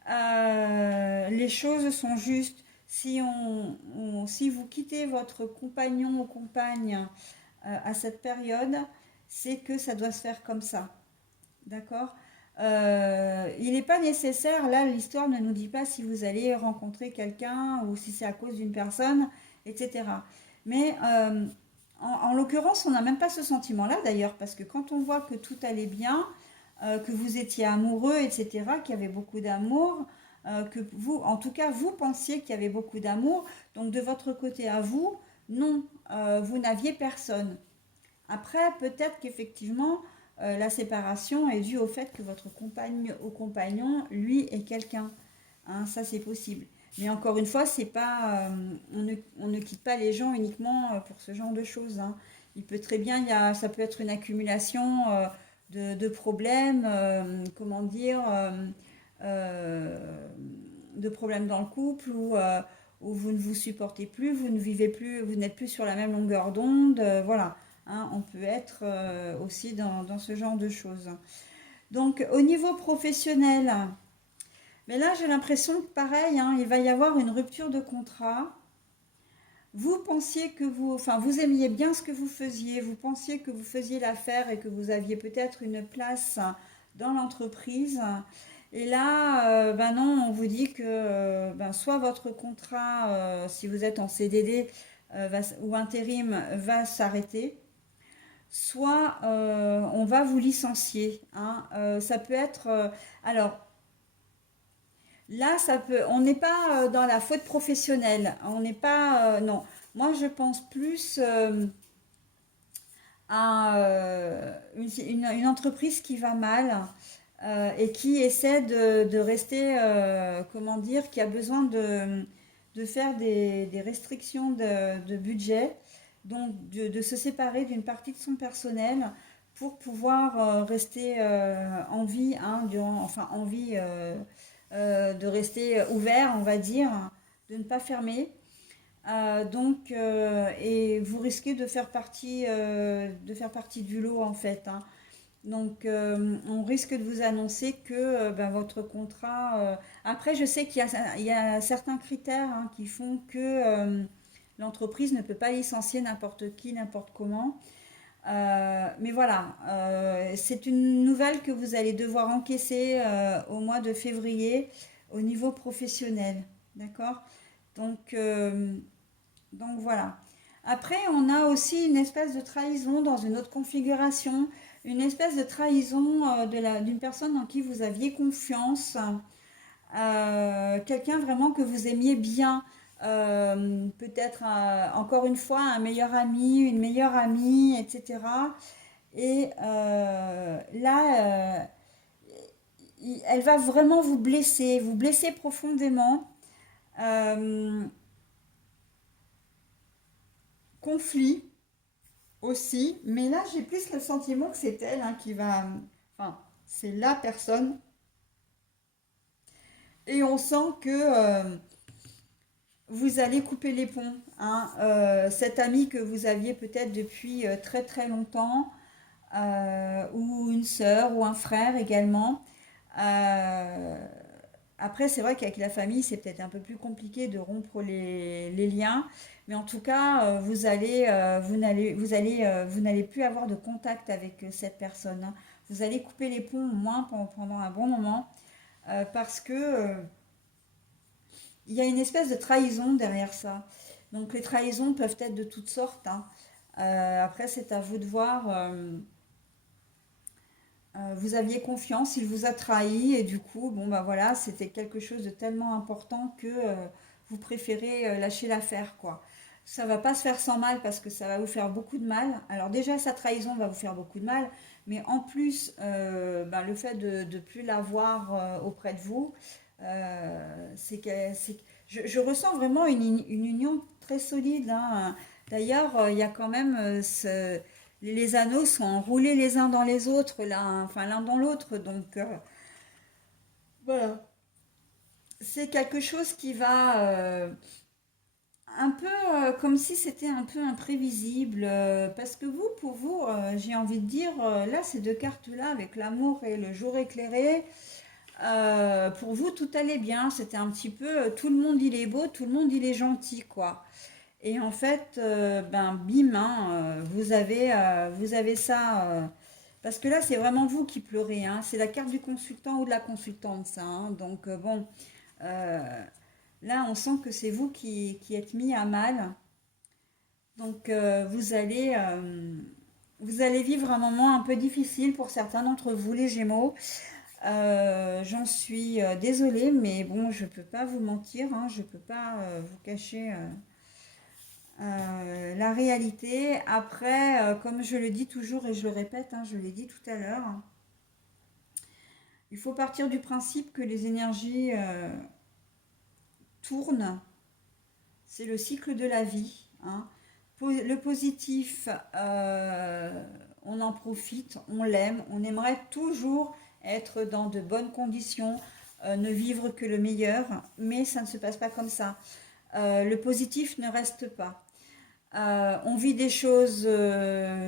Les choses sont justes. Si vous quittez votre compagnon ou compagne à cette période, c'est que ça doit se faire comme ça. D'accord. Il n'est pas nécessaire, là l'histoire ne nous dit pas si vous allez rencontrer quelqu'un ou si c'est à cause d'une personne, etc. Mais en l'occurrence, on n'a même pas ce sentiment-là d'ailleurs, parce que quand on voit que tout allait bien, que vous étiez amoureux, etc., qu'il y avait beaucoup d'amour, que vous, en tout cas, vous pensiez qu'il y avait beaucoup d'amour, donc de votre côté à vous, non, vous n'aviez personne. Après, peut-être qu'effectivement, la séparation est due au fait que votre compagne ou compagnon, lui, est quelqu'un. Hein, ça, c'est possible. Mais encore une fois, c'est pas, on ne quitte pas les gens uniquement pour ce genre de choses. Hein. Il peut très bien, ça peut être une accumulation de problèmes, comment dire, euh, de problèmes dans le couple où vous ne vous supportez plus, vous ne vivez plus, vous n'êtes plus sur la même longueur d'onde. Voilà. Hein, on peut être aussi dans ce genre de choses. Donc au niveau professionnel, mais là j'ai l'impression que pareil, hein, il va y avoir une rupture de contrat. Vous pensiez vous aimiez bien ce que vous faisiez, vous pensiez que vous faisiez l'affaire et que vous aviez peut-être une place dans l'entreprise. Et là, non, on vous dit que soit votre contrat, si vous êtes en CDD ou intérim, va s'arrêter, soit on va vous licencier. Hein. Ça peut être. Alors là, on n'est pas dans la faute professionnelle. On n'est pas. Non. Moi, je pense plus à une entreprise qui va mal et qui essaie de rester, comment dire, qui a besoin de faire des restrictions de budget, donc de se séparer d'une partie de son personnel pour pouvoir rester en vie, hein, en vie, de rester ouvert, on va dire, de ne pas fermer. Et vous risquez de faire partie du lot en fait. Hein. Donc, on risque de vous annoncer que votre contrat. Après, je sais il y a certains critères hein, qui font que l'entreprise ne peut pas licencier n'importe qui, n'importe comment. Mais voilà, c'est une nouvelle que vous allez devoir encaisser au mois de février au niveau professionnel. D'accord? Donc, euh, donc voilà. Après, on a aussi une espèce de trahison dans une autre configuration, une espèce de trahison d'une personne en qui vous aviez confiance, quelqu'un vraiment que vous aimiez bien, peut-être encore une fois un meilleur ami, une meilleure amie, etc. Et là, elle va vraiment vous blesser profondément. Euh, Conflit aussi, mais là j'ai plus le sentiment que c'est elle hein, qui va, enfin c'est la personne, et on sent que vous allez couper les ponts. Hein. Cet ami que vous aviez peut-être depuis très très longtemps, ou une sœur ou un frère également, euh, après, c'est vrai qu'avec la famille, c'est peut-être un peu plus compliqué de rompre les liens, mais en tout cas, vous n'allez plus avoir de contact avec cette personne, hein. Vous allez couper les ponts au moins pendant un bon moment, parce que il y a une espèce de trahison derrière ça. Donc les trahisons peuvent être de toutes sortes, hein. Après, c'est à vous de voir. Vous aviez confiance, il vous a trahi et du coup, bon bah voilà, c'était quelque chose de tellement important que vous préférez lâcher l'affaire, quoi. Ça va pas se faire sans mal parce que ça va vous faire beaucoup de mal. Alors déjà, sa trahison va vous faire beaucoup de mal, mais en plus, bah, le fait de ne plus l'avoir auprès de vous, je ressens vraiment une union très solide, hein. D'ailleurs, il y a quand même les anneaux sont enroulés les uns dans les autres, là, hein, enfin l'un dans l'autre, donc voilà. C'est quelque chose qui va un peu comme si c'était un peu imprévisible, parce que vous, pour vous, j'ai envie de dire, là, ces deux cartes-là, avec l'amour et le jour éclairé, pour vous, tout allait bien. C'était un petit peu, tout le monde il est beau, tout le monde il est gentil, quoi. Et en fait, ben bim, hein, vous avez ça. Parce que là, c'est vraiment vous qui pleurez, hein. C'est la carte du consultant ou de la consultante, ça, hein. Donc bon, euh, là, on sent que c'est vous qui êtes mis à mal. Donc vous allez vivre un moment un peu difficile pour certains d'entre vous, les Gémeaux. J'en suis désolée, mais bon, je peux pas vous mentir, hein. Je peux pas vous cacher. La réalité, après, comme je le dis toujours et je le répète, hein, je l'ai dit tout à l'heure, il faut partir du principe que les énergies tournent. C'est le cycle de la vie, hein. Le positif, on en profite, on l'aime, on aimerait toujours être dans de bonnes conditions, ne vivre que le meilleur, mais ça ne se passe pas comme ça. Le positif ne reste pas. On vit des choses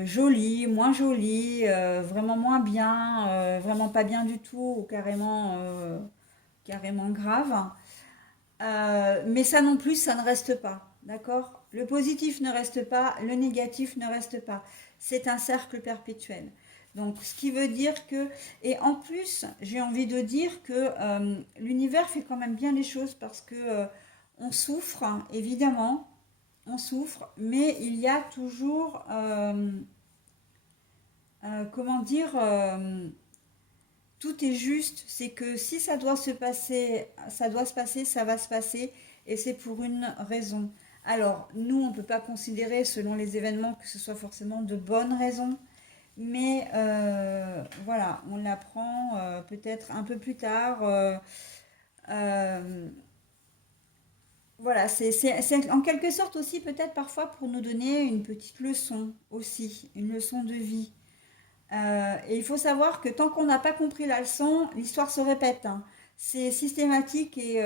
jolies, moins jolies, vraiment moins bien, vraiment pas bien du tout, ou carrément grave. Mais ça non plus, ça ne reste pas, d'accord? Le positif ne reste pas, le négatif ne reste pas. C'est un cercle perpétuel. Donc, ce qui veut dire que, et en plus, j'ai envie de dire que l'univers fait quand même bien les choses parce que on souffre, hein, évidemment, on souffre, mais il y a toujours, comment dire, tout est juste. C'est que si ça doit se passer, ça doit se passer, ça va se passer, et c'est pour une raison. Alors, nous, on ne peut pas considérer, selon les événements, que ce soit forcément de bonnes raisons, mais voilà, on l'apprend peut-être un peu plus tard. Euh, voilà, c'est en quelque sorte aussi peut-être parfois pour nous donner une petite leçon aussi, une leçon de vie. Et il faut savoir que tant qu'on n'a pas compris la leçon, l'histoire se répète, hein. C'est systématique et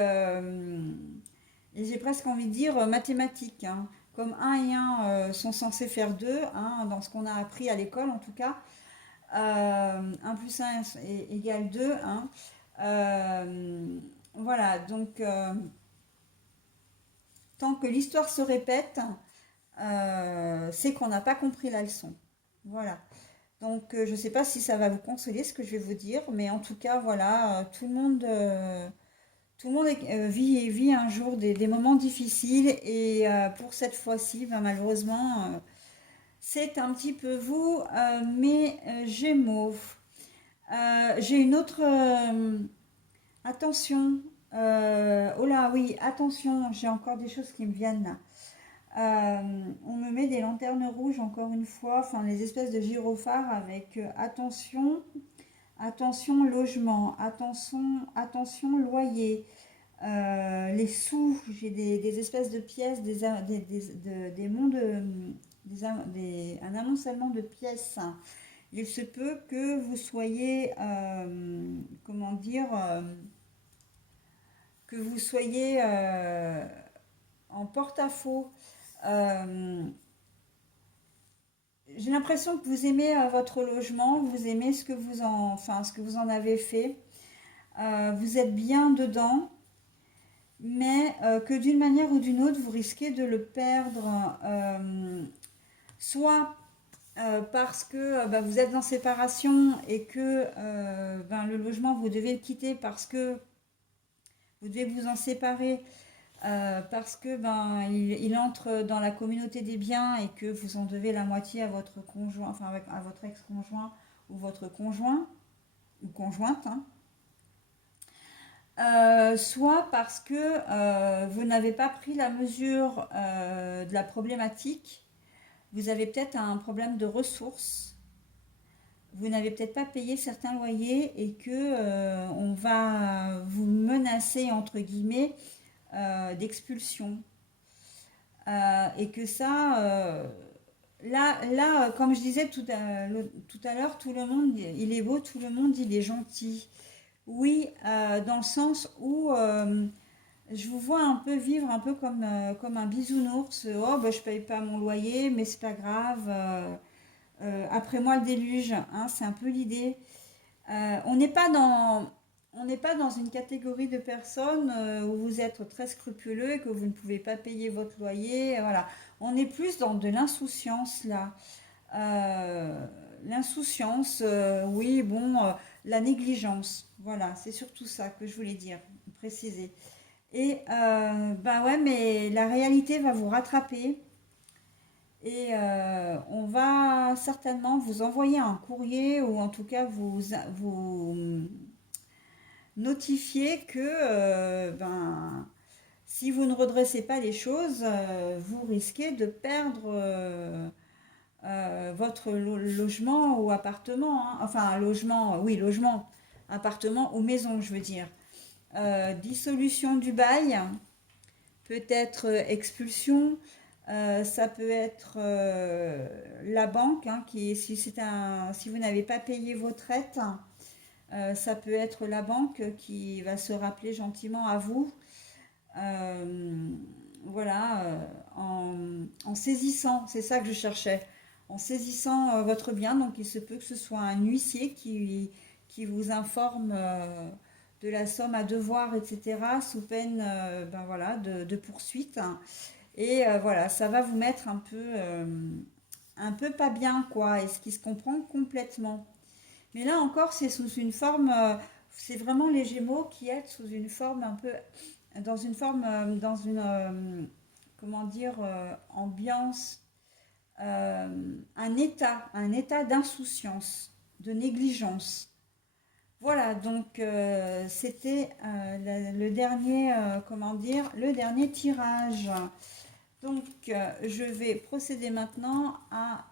j'ai presque envie de dire mathématique, hein. Comme un et un sont censés faire 2, hein, dans ce qu'on a appris à l'école en tout cas. 1 plus 1 égale 2, hein. Voilà, donc tant que l'histoire se répète, c'est qu'on n'a pas compris la leçon. Voilà. Donc, je ne sais pas si ça va vous consoler ce que je vais vous dire, mais en tout cas, voilà, tout le monde vit un jour des moments difficiles et pour cette fois-ci, ben, malheureusement, c'est un petit peu vous, mes Gémeaux. J'ai une autre attention. Oh là, oui, attention, j'ai encore des choses qui me viennent là. On me met des lanternes rouges encore une fois, enfin les espèces de gyrophares avec attention, attention logement, attention loyer, les sous, j'ai des espèces de pièces, des monts de, un amoncellement de pièces. Il se peut que vous soyez, comment dire, que vous soyez en porte-à-faux. Euh, j'ai l'impression que vous aimez votre logement, vous aimez ce que vous en, enfin, ce que vous en avez fait. vous êtes bien dedans, mais que d'une manière ou d'une autre, vous risquez de le perdre, soit parce que bah, vous êtes en séparation et que ben, le logement, vous devez le quitter parce que vous devez vous en séparer parce que ben, il entre dans la communauté des biens et que vous en devez la moitié à votre conjoint, enfin à votre ex-conjoint ou votre conjoint ou conjointe, hein. Soit parce que vous n'avez pas pris la mesure de la problématique, vous avez peut-être un problème de ressources, vous n'avez peut-être pas payé certains loyers et que on va vous menacer entre guillemets d'expulsion. Et que ça, là, comme je disais tout à l'heure, tout le monde, il est beau, tout le monde, il est gentil. Oui, dans le sens où je vous vois un peu vivre un peu comme un bisounours. Oh, bah, je paye pas mon loyer, mais c'est pas grave. Après moi, le déluge, hein, c'est un peu l'idée. On n'est pas dans, on n'est pas dans une catégorie de personnes où vous êtes très scrupuleux et que vous ne pouvez pas payer votre loyer. Voilà. On est plus dans de l'insouciance là. L'insouciance, oui, bon, la négligence. Voilà, c'est surtout ça que je voulais dire, préciser. Et bah ouais, mais la réalité va vous rattraper et on va certainement vous envoyer un courrier ou en tout cas vous notifier que ben, si vous ne redressez pas les choses, vous risquez de perdre votre logement ou appartement, hein. Enfin un logement, oui, logement, appartement ou maison, je veux dire. Dissolution du bail, peut-être expulsion, ça peut être la banque, hein, si vous n'avez pas payé votre aide, ça peut être la banque qui va se rappeler gentiment à vous. Euh, voilà, en saisissant, c'est ça que je cherchais, en saisissant votre bien, donc il se peut que ce soit un huissier qui vous informe de la somme à devoir, etc., sous peine ben voilà, de poursuite. Et voilà, ça va vous mettre un peu pas bien, quoi, et ce qui se comprend complètement. Mais là encore, c'est sous une forme, c'est vraiment les Gémeaux qui aident sous une forme un peu, dans une forme, dans une, comment dire, ambiance, un état d'insouciance, de négligence. Voilà, donc c'était le dernier, comment dire, le dernier tirage. Donc je vais procéder maintenant à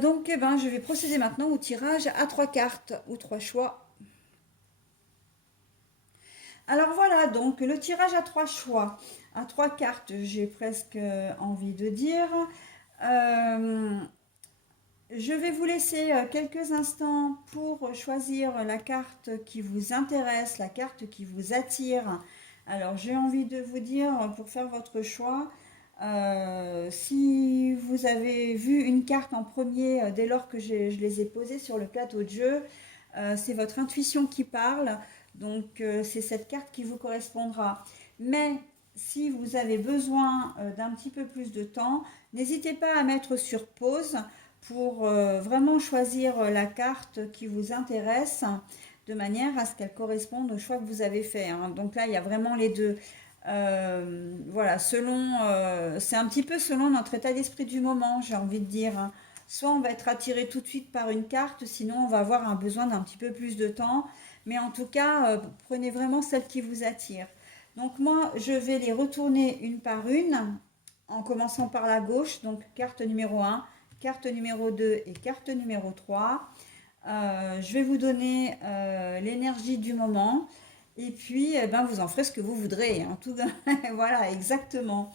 donc, eh ben, je vais procéder maintenant au tirage à trois cartes ou trois choix. Alors voilà, donc le tirage à trois choix, à trois cartes, j'ai presque envie de dire. Euh, je vais vous laisser quelques instants pour choisir la carte qui vous intéresse, la carte qui vous attire. Alors j'ai envie de vous dire, pour faire votre choix, si vous avez vu une carte en premier dès lors que je les ai posées sur le plateau de jeu, c'est votre intuition qui parle, donc c'est cette carte qui vous correspondra. Mais si vous avez besoin d'un petit peu plus de temps, n'hésitez pas à mettre sur pause pour vraiment choisir la carte qui vous intéresse de manière à ce qu'elle corresponde au choix que vous avez fait, hein. Donc là, il y a vraiment les deux. Voilà, c'est un petit peu selon notre état d'esprit du moment, j'ai envie de dire, hein. Soit on va être attiré tout de suite par une carte, sinon on va avoir un besoin d'un petit peu plus de temps. Mais en tout cas, prenez vraiment celle qui vous attire. Donc moi, je vais les retourner une par une, en commençant par la gauche, donc carte numéro 1, carte numéro 2 et carte numéro 3. Je vais vous donner l'énergie du moment. Et puis, eh ben, vous en ferez ce que vous voudrez, hein. Voilà, exactement.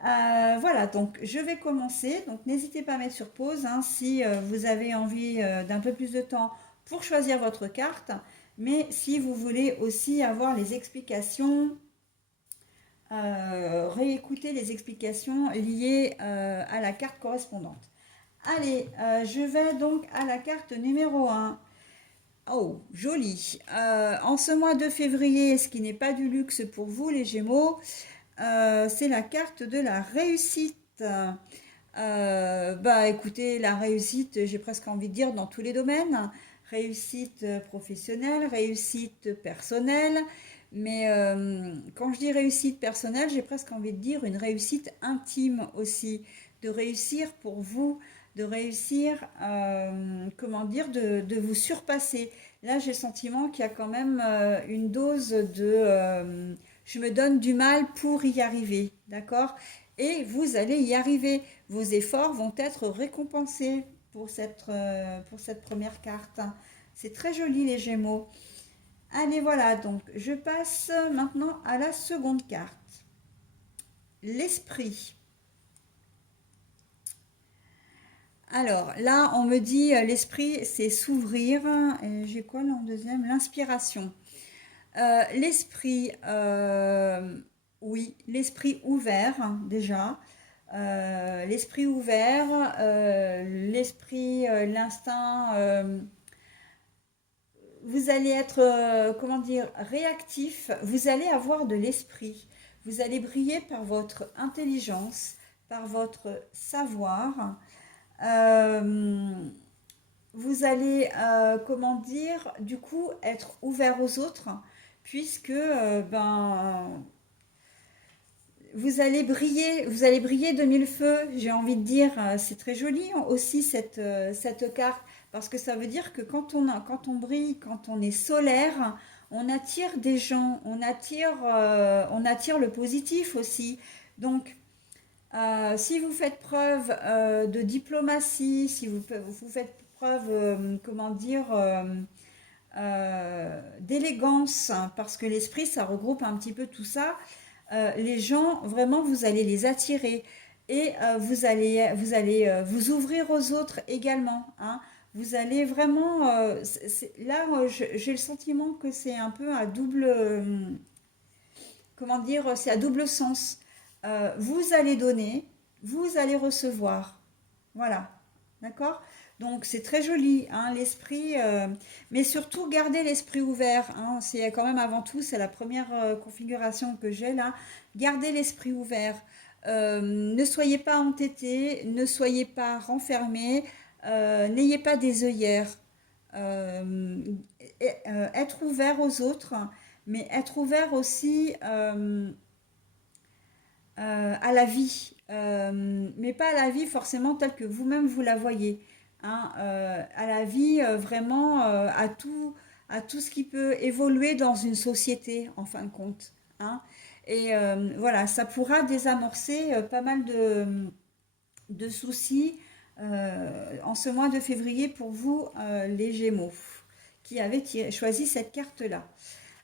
Voilà, donc je vais commencer. Donc n'hésitez pas à mettre sur pause, hein, si vous avez envie d'un peu plus de temps pour choisir votre carte. Mais si vous voulez aussi avoir les explications, réécouter les explications liées à la carte correspondante. Allez, je vais donc à la carte numéro 1. Oh, joli. En ce mois de février, ce qui n'est pas du luxe pour vous, les Gémeaux, c'est la carte de la réussite. Bah écoutez, la réussite, j'ai presque envie de dire dans tous les domaines. Réussite professionnelle, réussite personnelle. Mais quand je dis réussite personnelle, j'ai presque envie de dire une réussite intime aussi. De réussir pour vous, de réussir, comment dire, de vous surpasser. Là, j'ai le sentiment qu'il y a quand même une dose de je me donne du mal pour y arriver, d'accord? Et vous allez y arriver. Vos efforts vont être récompensés pour cette première carte. C'est très joli les Gémeaux. Allez, voilà, donc je passe maintenant à la seconde carte. L'esprit. Alors là, on me dit l'esprit, c'est s'ouvrir. Et j'ai quoi là en deuxième? L'inspiration. L'esprit, oui, l'esprit ouvert déjà. L'esprit ouvert, l'esprit, l'instinct. Vous allez être, comment dire, réactif. Vous allez avoir de l'esprit. Vous allez briller par votre intelligence, par votre savoir. Euh, Vous allez, comment dire, du coup, être ouvert aux autres, puisque ben, vous allez briller de mille feux. J'ai envie de dire, c'est très joli aussi cette carte, parce que ça veut dire que quand on brille, quand on est solaire, on attire des gens, on attire le positif aussi. Donc, si vous faites preuve de diplomatie, si vous faites preuve, comment dire, d'élégance, hein, parce que l'esprit, ça regroupe un petit peu tout ça, les gens, vraiment, vous allez les attirer et vous allez vous ouvrir aux autres également. Hein. Vous allez vraiment, là, j'ai le sentiment que c'est un peu à double, comment dire, c'est à double sens. Vous allez donner, vous allez recevoir. Voilà. D'accord? Donc c'est très joli, hein, l'esprit, mais surtout gardez l'esprit ouvert. Hein, c'est quand même avant tout, c'est la première configuration que j'ai là. Gardez l'esprit ouvert. Ne soyez pas entêté, ne soyez pas renfermé, n'ayez pas des œillères. Euh, Être ouvert aux autres, mais être ouvert aussi à la vie, mais pas à la vie forcément telle que vous-même vous la voyez, hein, à la vie vraiment à tout ce qui peut évoluer dans une société en fin de compte. Hein. Et voilà, ça pourra désamorcer pas mal de soucis en ce mois de février pour vous, les Gémeaux, qui avez choisi cette carte-là.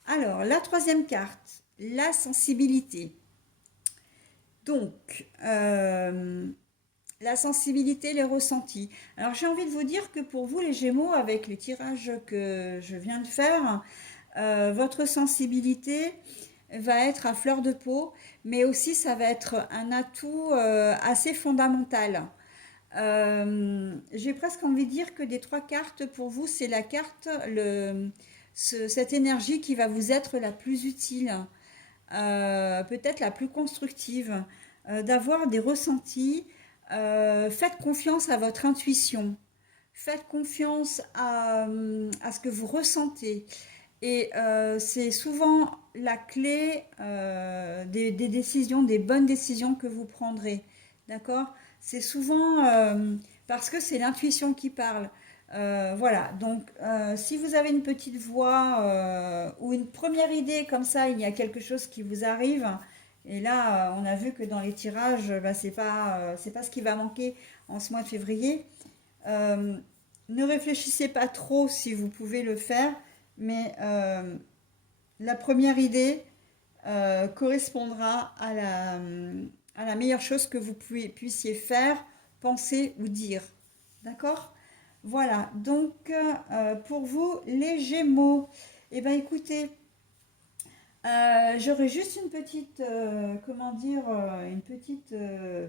Alors, la troisième carte, la sensibilité. Donc, la sensibilité, les ressentis. Alors, j'ai envie de vous dire que pour vous, les Gémeaux, avec les tirages que je viens de faire, votre sensibilité va être à fleur de peau, mais aussi ça va être un atout assez fondamental. J'ai presque envie de dire que des trois cartes, pour vous, c'est la carte, cette énergie qui va vous être la plus utile, peut-être la plus constructive, d'avoir des ressentis. Faites confiance à votre intuition. Faites confiance à ce que vous ressentez. Et c'est souvent la clé des décisions, des bonnes décisions que vous prendrez. D'accord? C'est souvent parce que c'est l'intuition qui parle. Voilà, donc si vous avez une petite voix ou une première idée comme ça, il y a quelque chose qui vous arrive, et là on a vu que dans les tirages, bah, c'est pas ce qui va manquer en ce mois de février. Euh, Ne réfléchissez pas trop si vous pouvez le faire, mais la première idée correspondra à la meilleure chose que vous puissiez faire, penser ou dire. D'accord? Voilà, donc pour vous, les Gémeaux, eh bien écoutez, j'aurais juste une petite, comment dire, une petite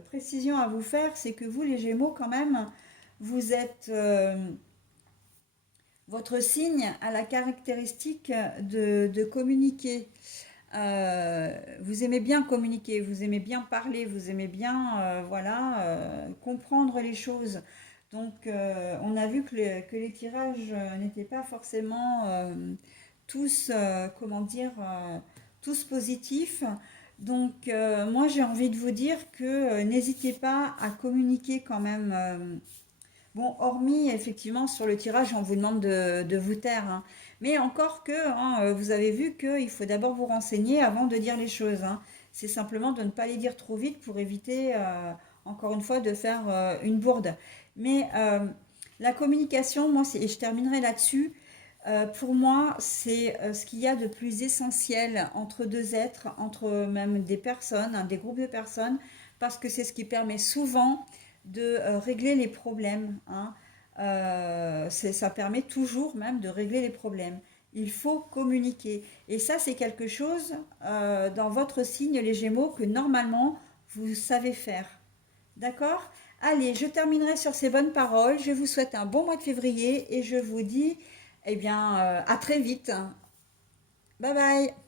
précision à vous faire, c'est que vous, les Gémeaux, quand même, vous êtes, Votre signe a la caractéristique de communiquer. Vous aimez bien communiquer, vous aimez bien parler, vous aimez bien voilà, comprendre les choses. Donc on a vu que les tirages n'étaient pas forcément tous, comment dire, tous positifs. Donc moi j'ai envie de vous dire que n'hésitez pas à communiquer quand même. Bon, hormis effectivement sur le tirage, on vous demande de vous taire, hein. Mais encore que, hein, vous avez vu qu'il faut d'abord vous renseigner avant de dire les choses, hein. C'est simplement de ne pas les dire trop vite pour éviter, encore une fois, de faire une bourde. Mais la communication, moi, et je terminerai là-dessus, pour moi, c'est ce qu'il y a de plus essentiel entre deux êtres, entre même des personnes, hein, des groupes de personnes, parce que c'est ce qui permet souvent de régler les problèmes, hein. Ça permet toujours même de régler les problèmes. Il faut communiquer. Et ça, c'est quelque chose dans votre signe, les Gémeaux, que normalement, vous savez faire. D'accord? Allez, je terminerai sur ces bonnes paroles. Je vous souhaite un bon mois de février et je vous dis, eh bien, à très vite. Bye bye.